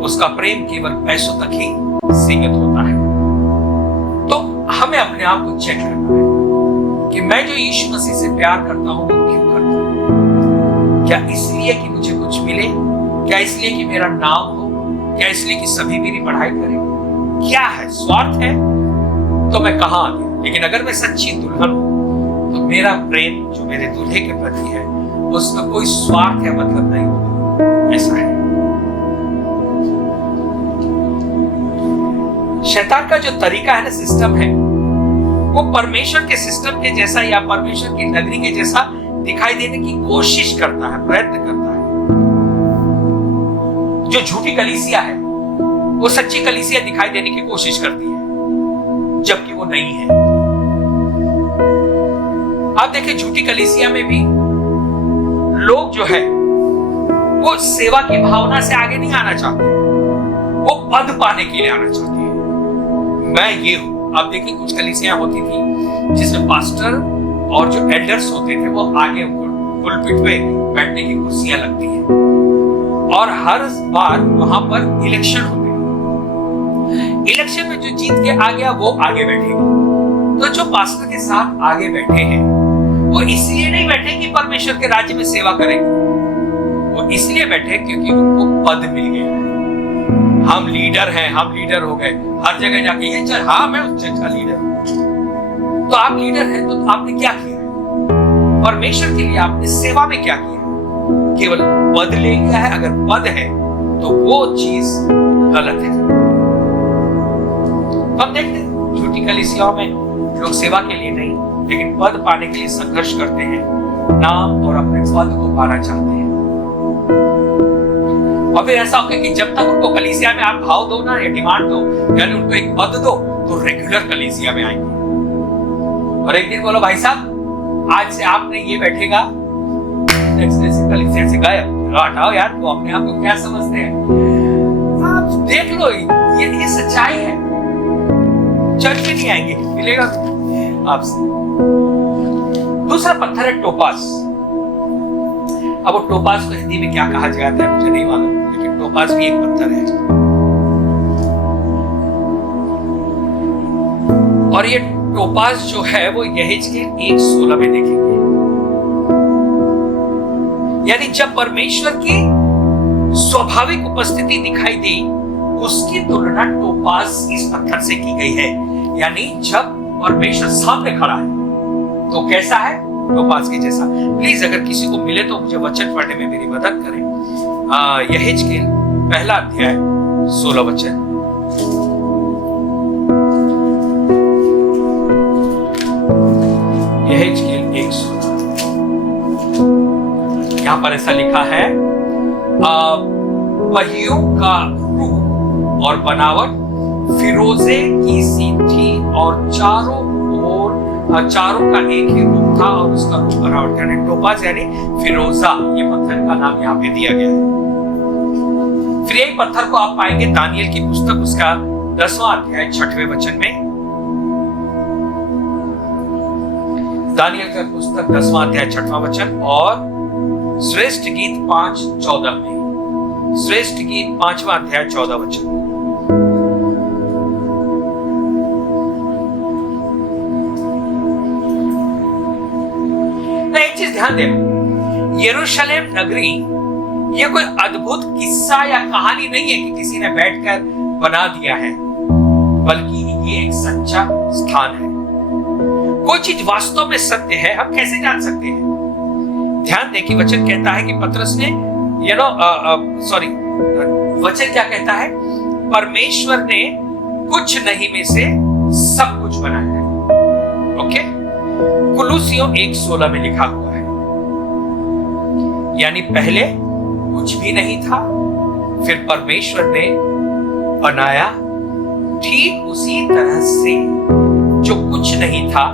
उसका प्रेम केवल पैसों तक ही सीमित होता है। तो हमें अपने आप को चेक करना है कि मैं जो यीशु मसीह से प्यार करता हूं वो क्यों करता हूं? क्या इसलिए कि मुझे कुछ मिले? क्या इसलिए कि मेरा नाम हो? क्या इसलिए कि सभी मेरी बढ़ाई करें? क्या है? स्वार्थ है तो मैं कहां आ गया? लेकिन अगर मैं सच्ची दुल्हन हूं तो मेरा प्रेम जो मेरे दूल्हे के प्रति है उसमें कोई स्वार्थ या मतलब नहीं होगा। ऐसा है। शैतान का जो तरीका है ना, सिस्टम है, वो परमेश्वर के सिस्टम के जैसा या परमेश्वर की नगरी के जैसा दिखाई देने की कोशिश करता है, प्रयत्न करता है। जो झूठी कलीसिया है वो सच्ची कलीसिया दिखाई देने की कोशिश करती है जबकि वो नहीं है। आप देखिए, झूठी कलीसिया में भी लोग जो है वो सेवा की भावना से आगे नहीं आना चाहते, वो पद पाने के लिए आना चाहते हैं। मैं ये हूं। आप देखिए, कुछ कलीसियां होती थी जिसमें पास्टर और जो एल्डर्स होते थे वो आगे पुलपिट पे बैठने की कुर्सियां लगती हैं और हर बार वहां पर इलेक्शन होते हैं। इलेक्शन में जो जीत के आ गया वो आगे बैठेगा। तो जो पास्टर के साथ आगे बैठे हैं वो इसलिए नहीं बैठे कि परमेश्वर के राज्य में सेवा करेंगे, वो इसलिए बैठे क्योंकि उनको पद मिल गया है। हम लीडर हैं, हम लीडर हो गए, हर जगह जाके ये चल, हाँ मैं उस चर्च का लीडर हूं। तो आप लीडर हैं तो आपने क्या किया? परमेश्वर के लिए आपने सेवा में क्या किया? केवल पद ले लिया है। अगर पद है तो वो चीज गलत है। हम देखते हैं झूठी कलीसियाओं में लोग सेवा के लिए नहीं लेकिन पद पाने के लिए संघर्ष करते हैं, नाम और अपने पद को पाना चाहते हैं। और फिर ऐसा होगा कि जब तक उनको कलीसिया में आप भाव दो ना या डिमांड दो, यानी उनको एक पद दो, तो रेगुलर कलीसिया में आएंगे। और एक दिन बोलो भाई साहब आज से आप नहीं ये बैठेगा, नेक्स्ट डे से कलीसिया से गायब। हटाओ यार, वो अपने आप को क्या समझते हैं? आप देख लो, ये सच्चाई है। चर्च में नहीं आएंगे, मिलेगा आपसे। दूसरा पत्थर है टोपास। अब वो टोपास को हिंदी में क्या कहा जाता है मुझे नहीं मालूम, लेकिन टोपास भी एक पत्थर है। और ये टोपास जो है वो यहेजकेल 1:16 में देखेंगे। यानी जब परमेश्वर की स्वाभाविक उपस्थिति दिखाई दी उसकी तुलना टोपास इस पत्थर से की गई है। यानी जब परमेश्वर सामने खड़ा है तो कैसा है? टोपास के जैसा। प्लीज अगर किसी को मिले तो मुझे वचन पढ़ने में मेरी मदद करें। यहेजकेल 1 अध्याय 16 वचन। यहेजकेल 1:16। यहां पर ऐसा लिखा है, पहियों का रूप और बनावट फिरोजे की सी थी और चारों का एक ही रूप था और उसका रूप बनावट, यानी टोपाज यानी फिरोजा, ये पत्थर का नाम यहाँ पे दिया गया है। फिर यही पत्थर को आप पाएंगे दानियल की पुस्तक उसका 10वां अध्याय 6वें वचन में। दानियल का पुस्तक 10वां अध्याय 6वां वचन और श्रेष्ठ गीत 5:14 में। श्रेष्ठ गीत 5वां अध्याय 14 वचन। एक चीज ध्यान देना, यरूशलेम नगरी यह कोई अद्भुत किस्सा या कहानी नहीं है कि किसी ने बैठकर बना दिया है, बल्कि ये एक सच्चा स्थान है। कोई चीज वास्तव में सत्य है हम कैसे जान सकते हैं? ध्यान दें कि वचन कहता है कि पतरस ने वचन क्या कहता है? परमेश्वर ने कुछ नहीं में से सब कुछ बनाया है। ओके, कुलुसियों 1:16 में लिखा हुआ है, यानी पहले कुछ भी नहीं था, फिर परमेश्वर ने बनाया ठीक उसी तरह से जो कुछ नहीं था,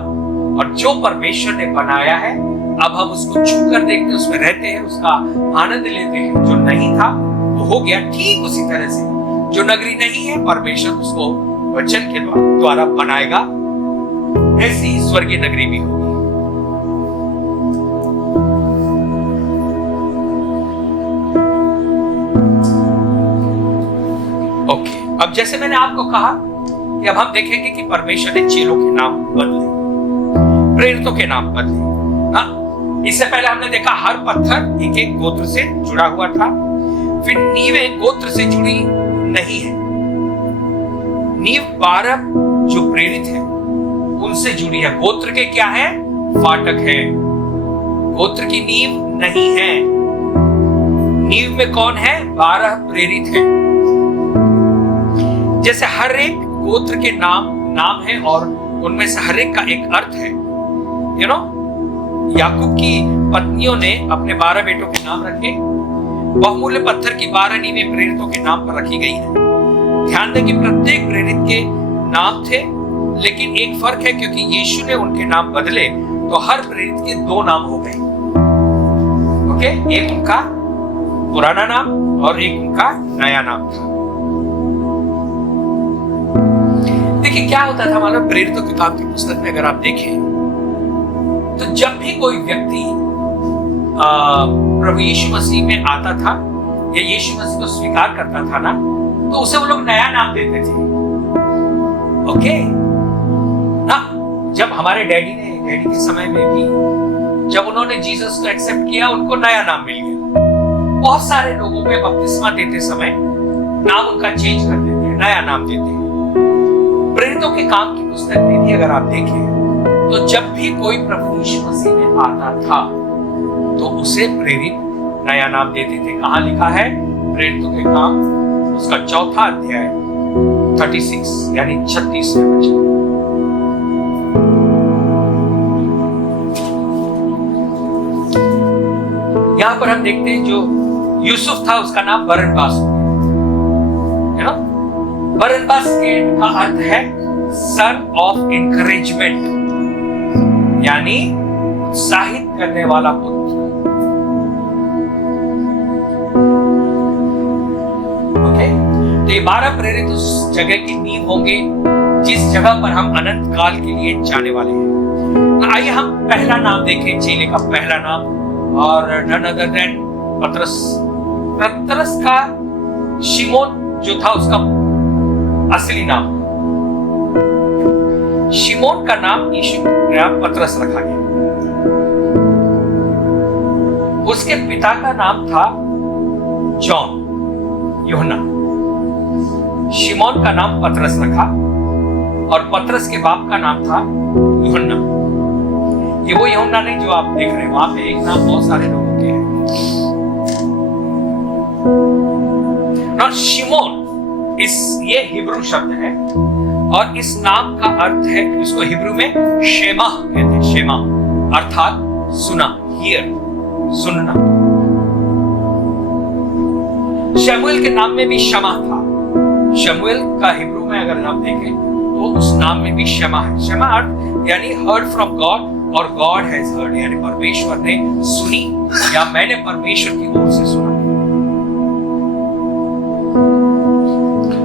और जो परमेश्वर ने बनाया है अब हम उसको छू कर देखते, उसमें रहते हैं, उसका आनंद लेते हैं। जो नहीं था वो हो गया, ठीक उसी तरह से जो नगरी नहीं है, परमेश्वर उसको वचन के द्वारा बनाएगा, ऐसी स्वर्गीय नगरी भी होगी। ओके, अब जैसे मैंने आपको कहा कि अब हम देखेंगे कि परमेश्वर ने चेलों के नाम बदले, प्रेरितों के नाम बदले ना। इससे पहले हमने देखा हर पत्थर एक एक गोत्र से जुड़ा हुआ था। फिर नींवें गोत्र से जुड़ी नहीं है, नींव 12 जो प्रेरित है उनसे जुड़ी है। गोत्र के क्या है? फाटक है, गोत्र की नींव नहीं है। नींव में कौन है? 12 प्रेरित है। जैसे हर एक गोत्र के नाम है और उनमें से हर एक का एक अर्थ है। यू नो, याकूब की पत्नियों ने अपने 12 बेटों के नाम रखे। बहुमूल्य पत्थर की 12 नींवें प्रेरितों के नाम पर रखी गई है। ध्यान दें कि प्रत्येक प्रेरित के नाम थे, लेकिन एक फर्क है, क्योंकि यीशु ने उनके नाम बदले तो हर प्रेरित के 2 नाम हो गए। ओके, एक उनका पुराना नाम और एक उनका नया नाम था। देखिए क्या होता था मालूम, प्रेरितों के काम की पुस्तक में अगर आप देखें तो जब भी कोई व्यक्ति प्रभु यीशु मसीह में आता था या यीशु मसीह को स्वीकार करता था ना, तो उसे वो लोग नया नाम देते थे। ओके ना, जब हमारे डैडी के समय में भी जब उन्होंने जीसस को एक्सेप्ट किया, उनको नया नाम मिल गया। बहुत सारे लोगों को बपतिस्मा देते समय नाम उनका चेंज कर देते हैं, नया नाम देते हैं। प्रेरितों के काम की पुस्तक में भी अगर आप देखें तो जब भी कोई प्रभु यीशु मसीह में आता था तो उसे प्रेरित नया नाम देते थे। कहां लिखा है? प्रेरितों के काम उसका 4था अध्याय 36 यानी 36वें वचन। यहां पर हम देखते हैं जो यूसुफ था उसका नाम बरनबास हो गया, है ना। बरनबास का अर्थ है सन ऑफ इंकरेजमेंट, यानी उत्साहित करने वाला पुत्र। ओके, तो ये 12 प्रेरित उस जगह की नींव होंगे जिस जगह पर हम अनंत काल के लिए जाने वाले हैं। तो आइए हम पहला नाम देखें, चेले का पहला नाम, और none other than पतरस। पतरस का शिमोन जो था उसका असली नाम, शिमोन का नाम यीशु पतरस रखा गया। उसके पिता का नाम था जॉन, यूहन्ना। शिमोन का नाम पतरस रखा और पतरस के बाप का नाम था यूहन्ना। ये वो यूहन्ना नहीं जो आप देख रहे हैं, वहां पे एक नाम बहुत सारे लोगों के हैं। और शिमोन ये हिब्रू शब्द है और इस नाम का अर्थ है, इसको हिब्रू में शेमा कहते हैं। शेमा अर्थात सुना, हियर, सुनना। शमूएल के नाम में भी शमा था। शमूएल का हिब्रू में अगर आप देखें तो उस नाम में भी शमा है। शमा अर्थ यानी हर्ड फ्रॉम गॉड, और गॉड हैज हर्ड यानी परमेश्वर ने सुनी या मैंने परमेश्वर की ओर से सुना।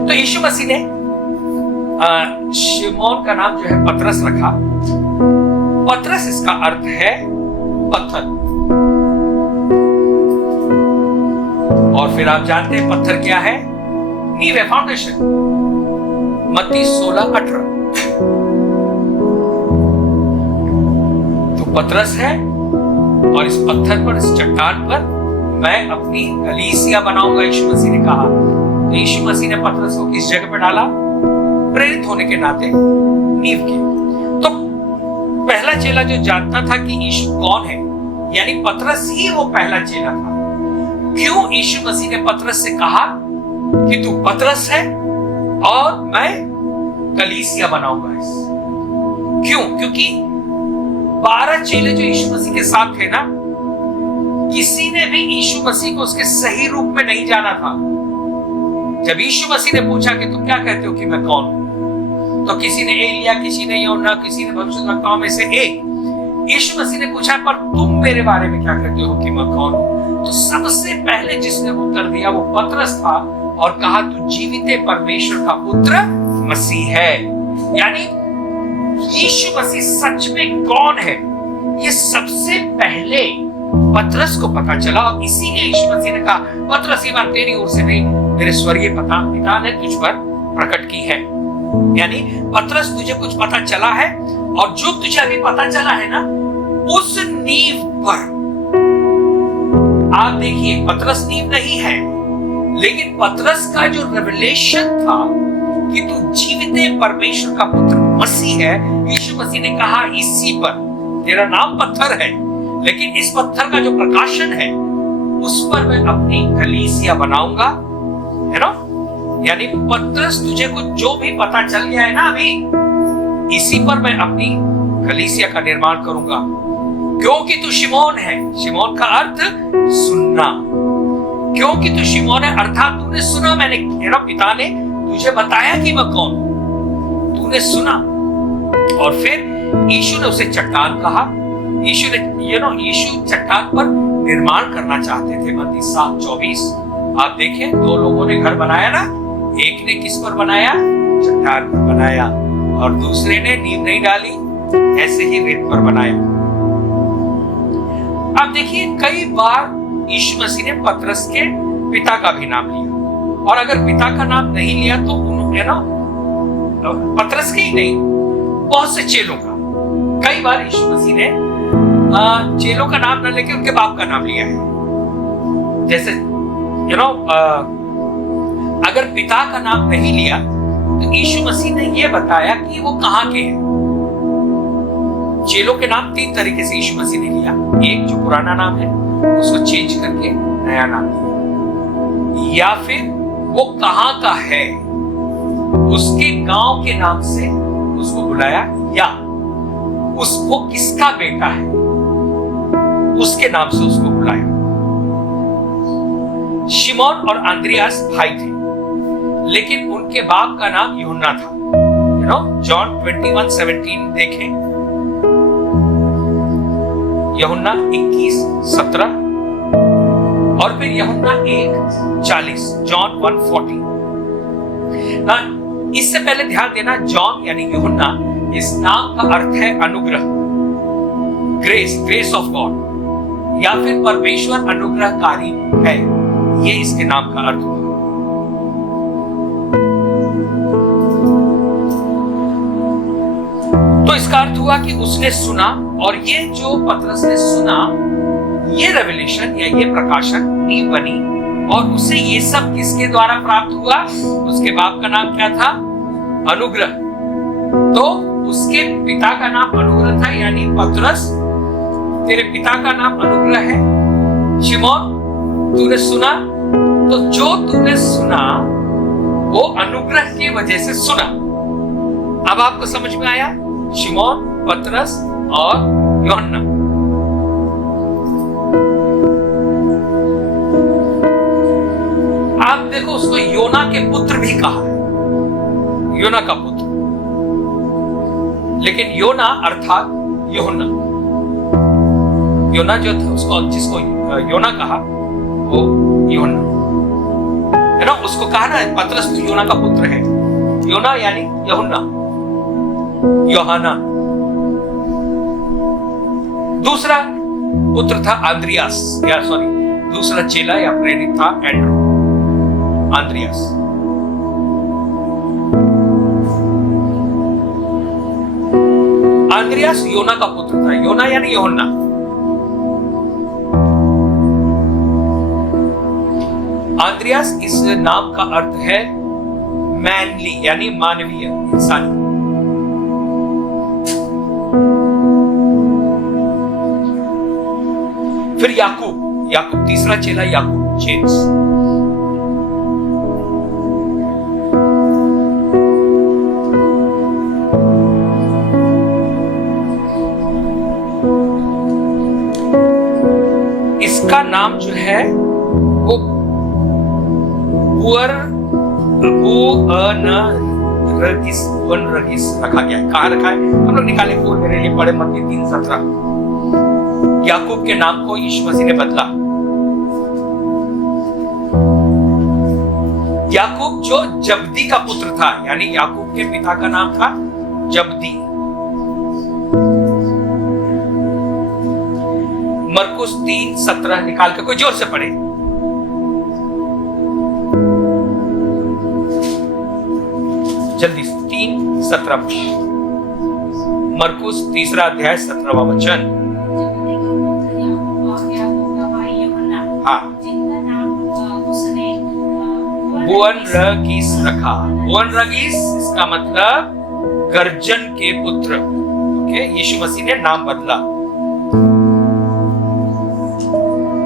तो यीशु मसीह ने शिमोन का नाम जो है पतरस रखा। पतरस इसका अर्थ है पत्थर, और फिर आप जानते हैं पत्थर क्या है? नींव है, फाउंडेशन। मत्ती 16:18 जो पतरस है, और इस पत्थर पर, इस चट्टान पर मैं अपनी कलीसिया बनाऊंगा, यीशु मसीह ने कहा। तो यीशु मसीह ने पतरस को किस जगह पर डाला? प्रेरित होने के नाते नींव की। तो पहला चेला जो जानता था कि यीशु कौन है, यानी पतरस ही वो पहला चेला था। क्यों यीशु मसीह ने पतरस से कहा कि तू पतरस है और मैं कलीसिया बनाऊंगा? क्यों? क्योंकि 12 चेले जो यीशु मसीह के साथ थे ना, किसी ने भी यीशु मसीह को उसके सही रूप में नहीं जाना था। जब यीशु मसीह ने पूछा कि तुम क्या कहते हो कि मैं कौन हूं, तो किसी ने एलिया, किसी ने यूहन्ना, किसी ने भविष्यद्वक्ताओं में से एक, यीशु मसीह ने पूछा, पर तुम मेरे बारे में क्या कहते हो कि मैं कौन हूं? तो सबसे पहले जिसने उत्तर दिया वो पतरस था और कहा, तू जीवित परमेश्वर का पुत्र मसीह है। यानी यीशु मसीह सच में कौन है, ये सबसे पहले पतरस को पता चला। और इसीलिए यीशु मसीह ने कहा, पतरस ये बात तेरी ओर से नहीं, मेरे स्वर्गीय पिता ने तुझ पर प्रकट की है। यानी पतरस, तुझे कुछ पता चला है, और जो तुझे अभी पता चला है ना, उस नींव पर आप देखिए, पतरस नींव नहीं है, लेकिन पतरस का जो रेवलेशन था कि तू जीवित परमेश्वर का पुत्र मसीह है, यीशु मसीह ने कहा, इसी पर, तेरा नाम पत्थर है, लेकिन इस पत्थर का जो प्रकाशन है उस पर मैं अपनी कलीसिया बनाऊंगा, है ना। यानी पतरस, तुझे कुछ जो भी पता चल गया है ना अभी, इसी पर मैं अपनी कलीसिया का निर्माण करूंगा, क्योंकि तू शिमोन है। शिमोन का अर्थ सुनना, क्योंकि तू शिमोन है अर्थात तूने सुना, मैंने, पिता ने तुझे बताया कि मैं कौन, तूने सुना। और फिर यीशु ने उसे चट्टान कहा। यीशु ने यीशु चट्टान पर निर्माण करना चाहते थे। मत्ती 7:24 आप देखें, दो लोगों ने घर बनाया ना, एक ने किस पर बनाया? चट्टान पर बनाया, और दूसरे ने नींव नहीं डाली, ऐसे ही रेत पर बनाया। अब देखिए, कई बार यीशु मसीह ने पतरस के पिता का भी नाम लिया, और अगर पिता का नाम नहीं लिया तो उन्होंने ना, पतरस के ही नहीं, बहुत से चेलों का, कई बार यीशु मसीह ने चेलों का नाम न लेके उनके बाप का नाम लिया है। जैसे अगर पिता का नाम नहीं लिया तो यीशु मसीह ने यह बताया कि वो कहां के हैं। चेलों के नाम 3 तरीके से यीशु मसीह ने लिया। एक, जो पुराना नाम है उसको चेंज करके नया नाम दिया, या फिर वो कहां का है उसके गांव के नाम से उसको बुलाया, या वो किसका बेटा है उसके नाम से उसको बुलाया। शिमोन और अंद्रियास भाई थे, लेकिन उनके बाप का नाम यूहन्ना था। जॉन 21:17 देखें, यूहन्ना 21:17, और फिर यूहन्ना 1:40, जॉन 1:40। ना, इससे पहले ध्यान देना, जॉन यानी यूहन्ना, इस नाम का अर्थ है अनुग्रह, ग्रेस ऑफ गॉड, या फिर परमेश्वर अनुग्रहकारी है, ये इसके नाम का अर्थ हुआ। तो इसका अर्थ हुआ कि उसने सुना, और ये जो पतरस ने सुना, ये रेवलेशन या ये प्रकाशन नींव बनी, और उसे ये सब किसके द्वारा प्राप्त हुआ? उसके बाप का नाम क्या था? अनुग्रह। तो उसके पिता का नाम अनुग्रह था, यानी पतरस, तेरे पिता का नाम अनुग्रह है। शिमोन, तूने सुना, तो जो तूने सुना वो अनुग्रह की वजह से सुना। अब आपको समझ में आया? शिमोन, पतरस और यूहन्ना। आप देखो, उसको योना के पुत्र भी कहा है, योना का पुत्र, लेकिन योना अर्थात यूहन्ना। योना जो था, उसको जिसको योना कहा वो यूहन्ना है ना। उसको कहा ना, पतरस तू योना का पुत्र है। योना यानी यूहन्ना, यूहन्ना। दूसरा पुत्र था अंद्रियास, दूसरा चेला या प्रेरित था एंड्रू, अंद्रियास। अंद्रियास योना का पुत्र था। योना यानी यूहन्ना। अंद्रियास इस नाम का अर्थ है मैनली, यानी मानवीय, इंसानी। फिर याकूब तीसरा चेला, याकूब, जेम्स। इसका नाम जो है वो रखा गया है। कहाँ रखा है? हम लोग निकाले, मेरे लिए पढ़े, मत्ती 3:17। याकूब के नाम को यीशु मसीह ने बदला। याकूब जो जब्दी का पुत्र था, यानी याकूब के पिता का नाम था जब्दी। मरकुस 3:17 निकाल के कोई जोर से पढ़े। जल्दी 3:17 मरकुस 3 अध्याय 17वां वचन। हाँ, बुअनरगीस रखा। बुअनरगीस इसका मतलब गर्जन के पुत्र। ओके, यीशु मसीह ने नाम बदला।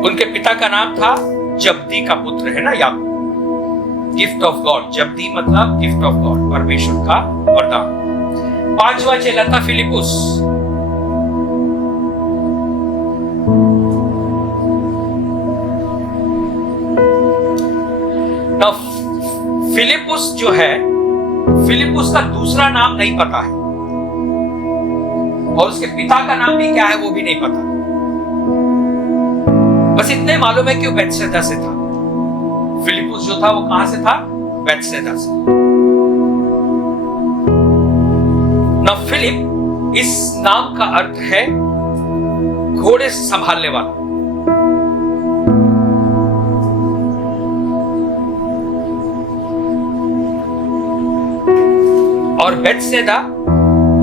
उनके पिता का नाम था जब्दी का पुत्र, है ना, याकूब। गिफ्ट ऑफ गॉड, जब्दी मतलब गिफ्ट ऑफ गॉड, परमेश्वर का वरदान। 5वां चेला था फिलिपुस। फिलिपुस जो है, फिलिपुस का दूसरा नाम नहीं पता है, और उसके पिता का नाम भी क्या है वो भी नहीं पता। बस इतने मालूम है कि वो बेथसेदा से था। फिलिपुस जो था वो कहां से था? बेथसेदा से। ना फिलिप, इस नाम का अर्थ है घोड़े संभालने वाला। और Bethsaida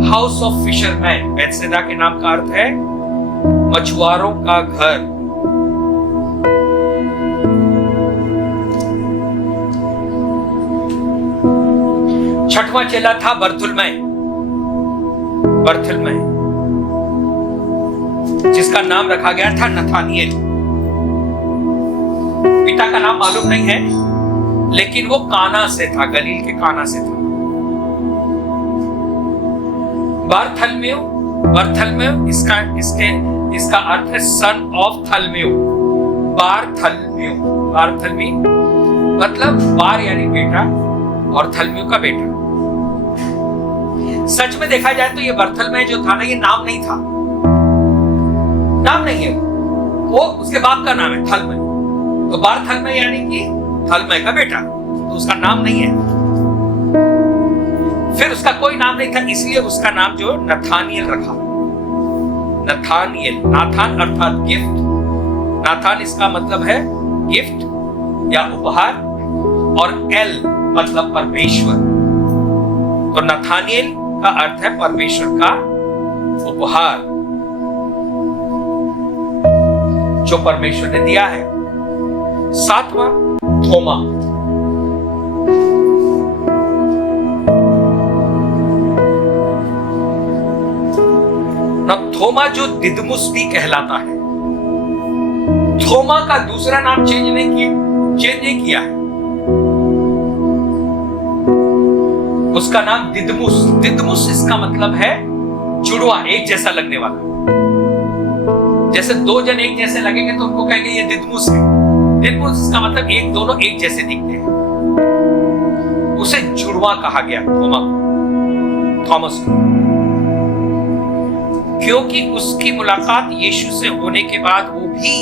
house of fisherman. Bethsaida के नाम का अर्थ है मछुआरों का घर। छठवां चेला था बर्थुलमै, बर्थुलमै, जिसका नाम रखा गया था नथानिएल। पिता का नाम मालूम नहीं है, लेकिन वो काना से था, गलील के काना से था। बार्थलमेव, बार्थलमेव इसका अर्थ है सन ऑफ थलमेव। बार्थलमेव, बार्थलमेव मतलब बार यानी बेटा और थलमेव का बेटा। सच में देखा जाए तो ये बर्थलमेव जो था ना, ये नाम नहीं था, नाम नहीं है वो उसके बाप का नाम है थलमेव। तो बार्थलमेव यानी कि थलमेव का बेटा, तो उसका नाम नहीं है। फिर उसका कोई नाम नहीं था, इसलिए उसका नाम जो नथानिएल रखा। नथानिएल, नाथान अर्थात गिफ्ट। नाथान इसका मतलब है गिफ्ट या उपहार, और एल मतलब परमेश्वर। तो नथानिएल का अर्थ है परमेश्वर का उपहार, जो परमेश्वर ने दिया है। 7वां थोमा। थोमा जो दिदमुस भी कहलाता है। थोमा का दूसरा नाम चेंज नहीं किया है। उसका नाम दिदमुस। दिदमुस इसका मतलब है जुड़वा, एक जैसा लगने वाला। जैसे दो जन एक जैसे लगेंगे तो उनको कहेंगे ये दिदमुस है। दिदमुस इसका मतलब एक, दोनों एक जैसे दिखते हैं। उसे जुड़वा कहा गया थोमा, थॉमस, क्योंकि उसकी मुलाकात यीशु से होने के बाद वो भी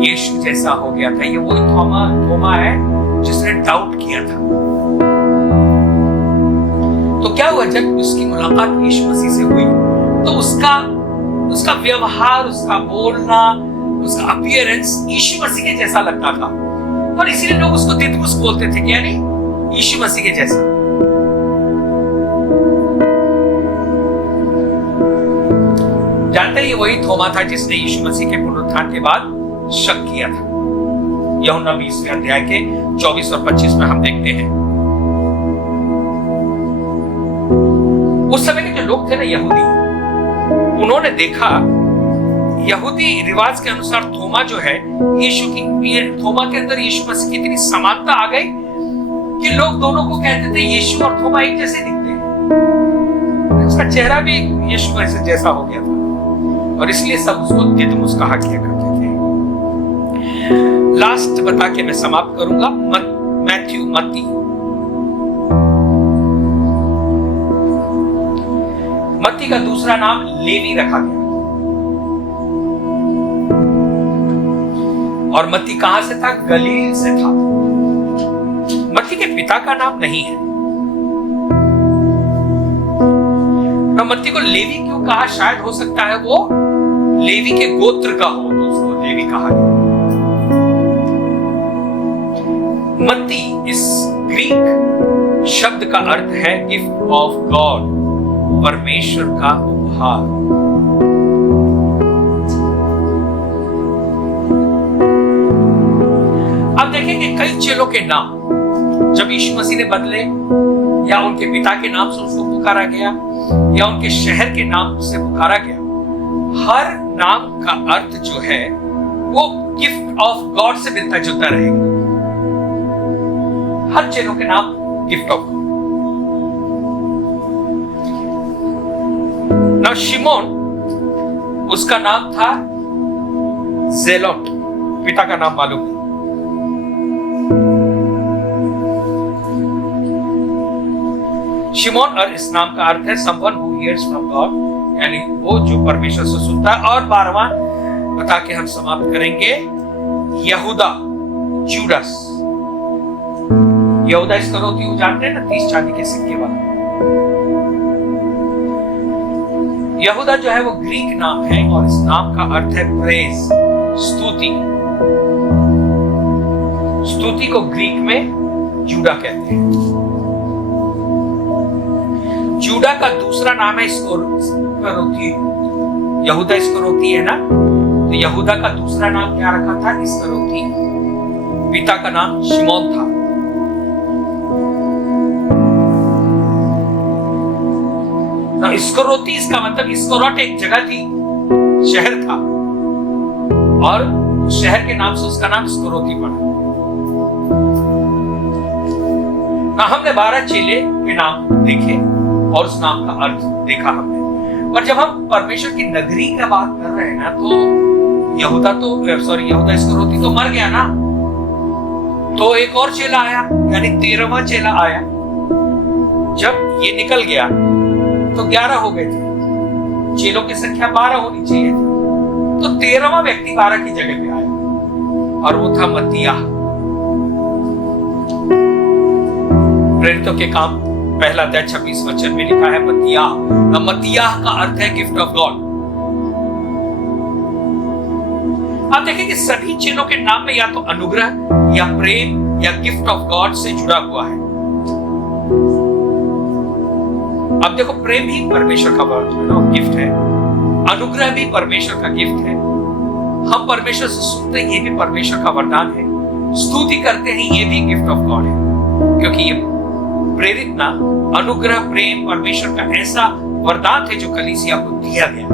यीशु जैसा हो गया था। ये वही थोमा है जिसने डाउट किया था। तो क्या हुआ, जब उसकी मुलाकात यीशु मसीह से हुई तो उसका व्यवहार, उसका बोलना, उसका अपीयरेंस यीशु मसीह के जैसा लगता था, और इसीलिए लोग उसको दिदमुस बोलते थे, यानी यीशु मसीह के जैसा। जानते हैं, ये वही थोमा था जिसने यीशु मसीह के पुनरुत्थान के बाद शक किया था। यूहन्ना 20वें अध्याय के 24 और 25 में हम देखते हैं। उस समय के जो लोग थे ना, यहूदी, उन्होंने देखा, यहूदी रिवाज के अनुसार थोमा जो है, थोमा के अंदर यीशु मसीह की इतनी समानता आ गई कि लोग दोनों को कहते थे यीशु और थोमा एक जैसे दिखते हैं। उसका चेहरा भी यीशु मसीह जैसा हो गया था, और इसलिए सब उसको दिदमुस कहा किया करते थे। लास्ट बता के मैं समाप्त करूंगा। मत्ती का दूसरा नाम लेवी रखा गया। और मत्ती कहां से था? गलील से था। मत्ती के पिता का नाम नहीं है। मत्ती को लेवी क्यों कहा? शायद हो सकता है वो लेवी के गोत्र का हो तो उसको लेवी कहा गया। मत्ती इस ग्रीक शब्द का अर्थ है गिफ्ट ऑफ गॉड, परमेश्वर का उपहार। अब देखेंगे कई चेलों के नाम जब यीशु मसीह ने बदले, या उनके पिता के नाम से उसको पुकारा गया, या उनके शहर के नाम से पुकारा गया, हर नाम का अर्थ जो है वो गिफ्ट ऑफ गॉड से मिलता जुलता रहेगा। हर चेलों के नाम गिफ्ट ऑफ गॉड। ना शिमोन, उसका नाम था जेलोट, पिता का नाम मालूम नहीं। शिमोन और इस नाम का अर्थ है someone who hears from God, यानी वो जो परमेश्वर से सुनता है। और 12वां बता के हम समाप्त करेंगे, यहूदा, जूडस। यहूदा इस्करियोती जानते हैं ना, 30 चांदी के सिक्के वाला। यहूदा जो है वो ग्रीक नाम है और इस नाम का अर्थ है प्रेज, स्तुति। स्तुति को ग्रीक में जूडा कहते हैं। जूडा का दूसरा नाम है इस्करियोती। यहूदा इस्करियोती है ना, तो यहूदा का दूसरा नाम क्या रखा था? इस्करियोती। पिता का नाम शिमोन था। तो इस्करियोती, इसका मतलब इस्करियोत एक जगह थी, शहर था, और उस शहर के नाम से उसका नाम इस्करियोती पड़ा। हमने 12 चेले के नाम देखे और उस नाम का अर्थ देखा हमने। पर जब हम परमेश्वर की नगरी की बात कर रहे हैं ना, तो यहूदा इस्करियोती तो मर गया ना, तो एक और चेला आया, यानी 13वां चेला आया। जब ये निकल गया तो 11 हो गए थे। चेलों की संख्या 12 होनी चाहिए थी, तो 13वां व्यक्ति 12 की जगह पे आया और वो था मत्तियाह। प्रेरितों के काम पहला अध्याय 26 वचन में लिखा है मत्तियाह। मत्तियाह का अर्थ है गिफ्ट ऑफ गॉड। आप देखेंगे सभी चेलों के नाम में या तो अनुग्रह या प्रेम या गिफ्ट ऑफ गॉड से जुड़ा हुआ है। अब देखो, प्रेम भी परमेश्वर का गिफ्ट है, अनुग्रह भी परमेश्वर का गिफ्ट है, हम परमेश्वर से सुनते हैं, ये भी परमेश्वर का वरदान है, स्तुति करते हैं, ये भी गिफ्ट ऑफ गॉड है। क्योंकि ये प्रेरित ना अनुग्रह, प्रेम परमेश्वर का ऐसा वरदान थे जो कलीसिया को दिया गया।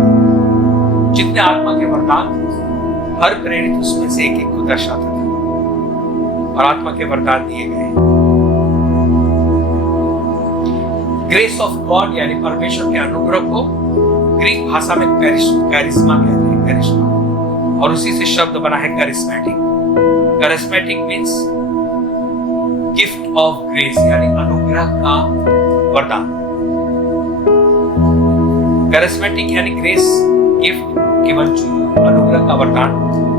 जितने आत्मा के वरदान थे, हर प्रेरित उसमें से एक को दर्शाता था और आत्मा के वरदान दिए गए। ग्रेस ऑफ गॉड यानी परमेश्वर के अनुग्रह को ग्रीक भाषा में कैरिस्मा कहते हैं, कैरिस्मा, और उसी से शब्द बना है charismatic. Charismatic means gift of grace, यानी अनुग्रह का वरदान। कैरिस्मेटिक यानी ग्रेस गिफ्ट, केवल अनुग्रह का वरदान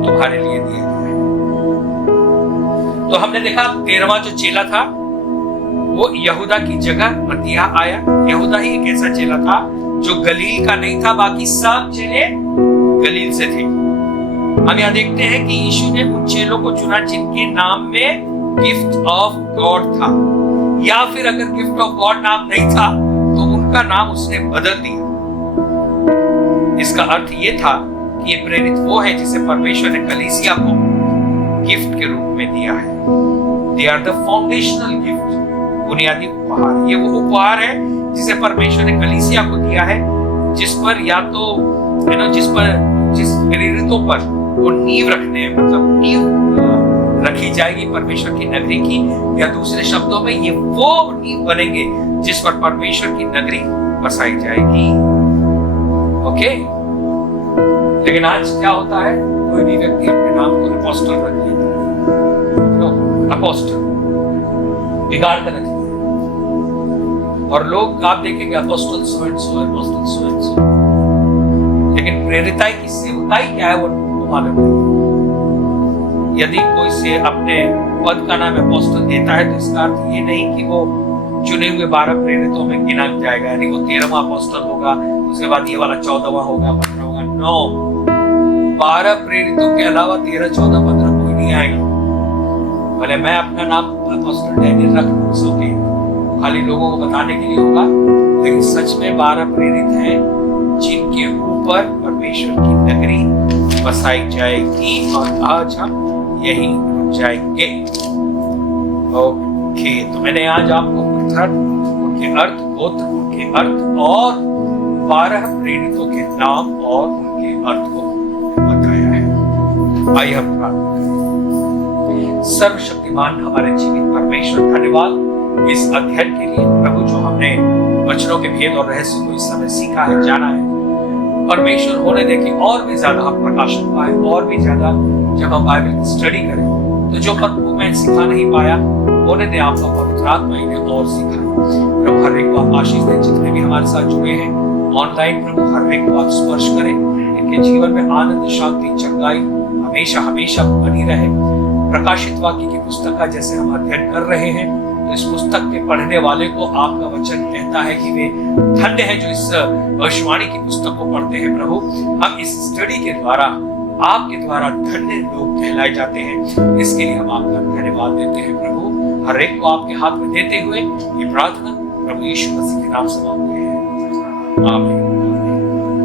तुम्हारे लिए दिया गया है। तो हमने देखा 13वां जो चेला था वो यहूदा की जगह मत्तियाह आया। यहूदा ही एक ऐसा चेला था जो गलील का नहीं था, बाकी सब चेले गलील से थे। हम यहाँ देखते हैं कि यीशु ने उन चेलों को चुना जिनके नाम में गिफ्ट ऑफ गॉड था, या फिर अगर गिफ्ट ऑफ गॉड नाम नहीं था तो उनका नाम उसने बदल दिया। इसका अर्थ ये था कि ये प्रेरित वो है जिसे परमेश्वर ने कलीसिया को गिफ्ट के रूप में दिया है। They are the foundational gift, बुनियादी उपहार। ये वो उपहार है जिसे परमेश्वर ने कलीसिया को दिया है, जिस पर या तो जिस प्रेरितों पर वो नींव रखने, मतलब नींव रखी जाएगी परमेश्वर की नगरी की, या दूसरे शब्दों में ये वो नींव बनेंगे जिस पर परमेश्वर की नगरी बसाई जाएगी। ओके, लेकिन आज क्या होता है, कोई भी व्यक्ति अपने नाम को अपोस्टल रख लेता है, अपोस्टल बिगाड़ कर रख लिया, और लोग आप देखेंगे apostle so and so, apostle so and so, लेकिन प्रेरिताई की सेवकाई क्या है वो मालूम नहीं। यदि कोई से अपने पद का नाम अपोस्टल देता है तो इसका अर्थ ये नहीं कि वो चुने हुए 12 प्रेरितों में गिना जाएगा, यानी वो 13वां अपोस्टल होगा, उसके बाद ये वाला 14वां होगा, 15वां होगा। नो, 12 प्रेरितों के अलावा 13, 14, 15 कोई नहीं आएगा। भले मैं अपना नाम अपोस्टल डैनियल रख लूं, सो के खाली लोगों को बताने के लिए होगा, लेकिन सच में 12 प्रेरित हैं जिनके ऊपर परमेश्वर की नगरी बसाई जाएगी। और आज हम यही रुक जाएंगे। ओके, तो मैंने आज आपको पत्थर, उनके अर्थ, गोत्र, उनके अर्थ और 12 प्रेरितों के नाम और उनके अर्थ को बताया है। आइए हम प्रार्थना करें। सर्वशक्तिमान हमारे जीवित परमेश्वर, धन्यवाद इस अध्ययन के लिए प्रभु, जो हमने वचनों के भेद और रहस्य को इस समय सीखा है, जाना है। परमेश्वर होने दे कि और भी ज्यादा हम प्रकाशन पाए, और भी ज्यादा जब हम बाइबल की स्टडी करें तो जो प्रभु मैं सिखा नहीं पाया, होने दे आपका पवित्र आत्मा इन्हें और सिखाए। प्रभु हर एक को आप आशीष दें, जितने भी हमारे साथ जुड़े हैं ऑनलाइन, प्रभु हर एक को आप स्पर्श करें, इनके जीवन में आनंद, शांति, चंगाई हमेशा हमेशा बनी रहे। प्रकाशित वाक्य की पुस्तक का जैसे हम अध्ययन कर रहे हैं, तो इस पुस्तक के पढ़ने वाले को आपका वचन कहता है कि वे धन्य है जो इस भविष्यवाणी की पुस्तक को पढ़ते हैं। प्रभु, हम इस स्टडी के द्वारा, आपके द्वारा धन्य लोग कहलाए जाते हैं। इसके लिए हम आपका धन्यवाद देते हैं। प्रभु, हर एक को आपके हाथ में देते हुए ये प्रार्थना प्रभु यीशु मसीह के नाम से मांगते हैं, आमीन।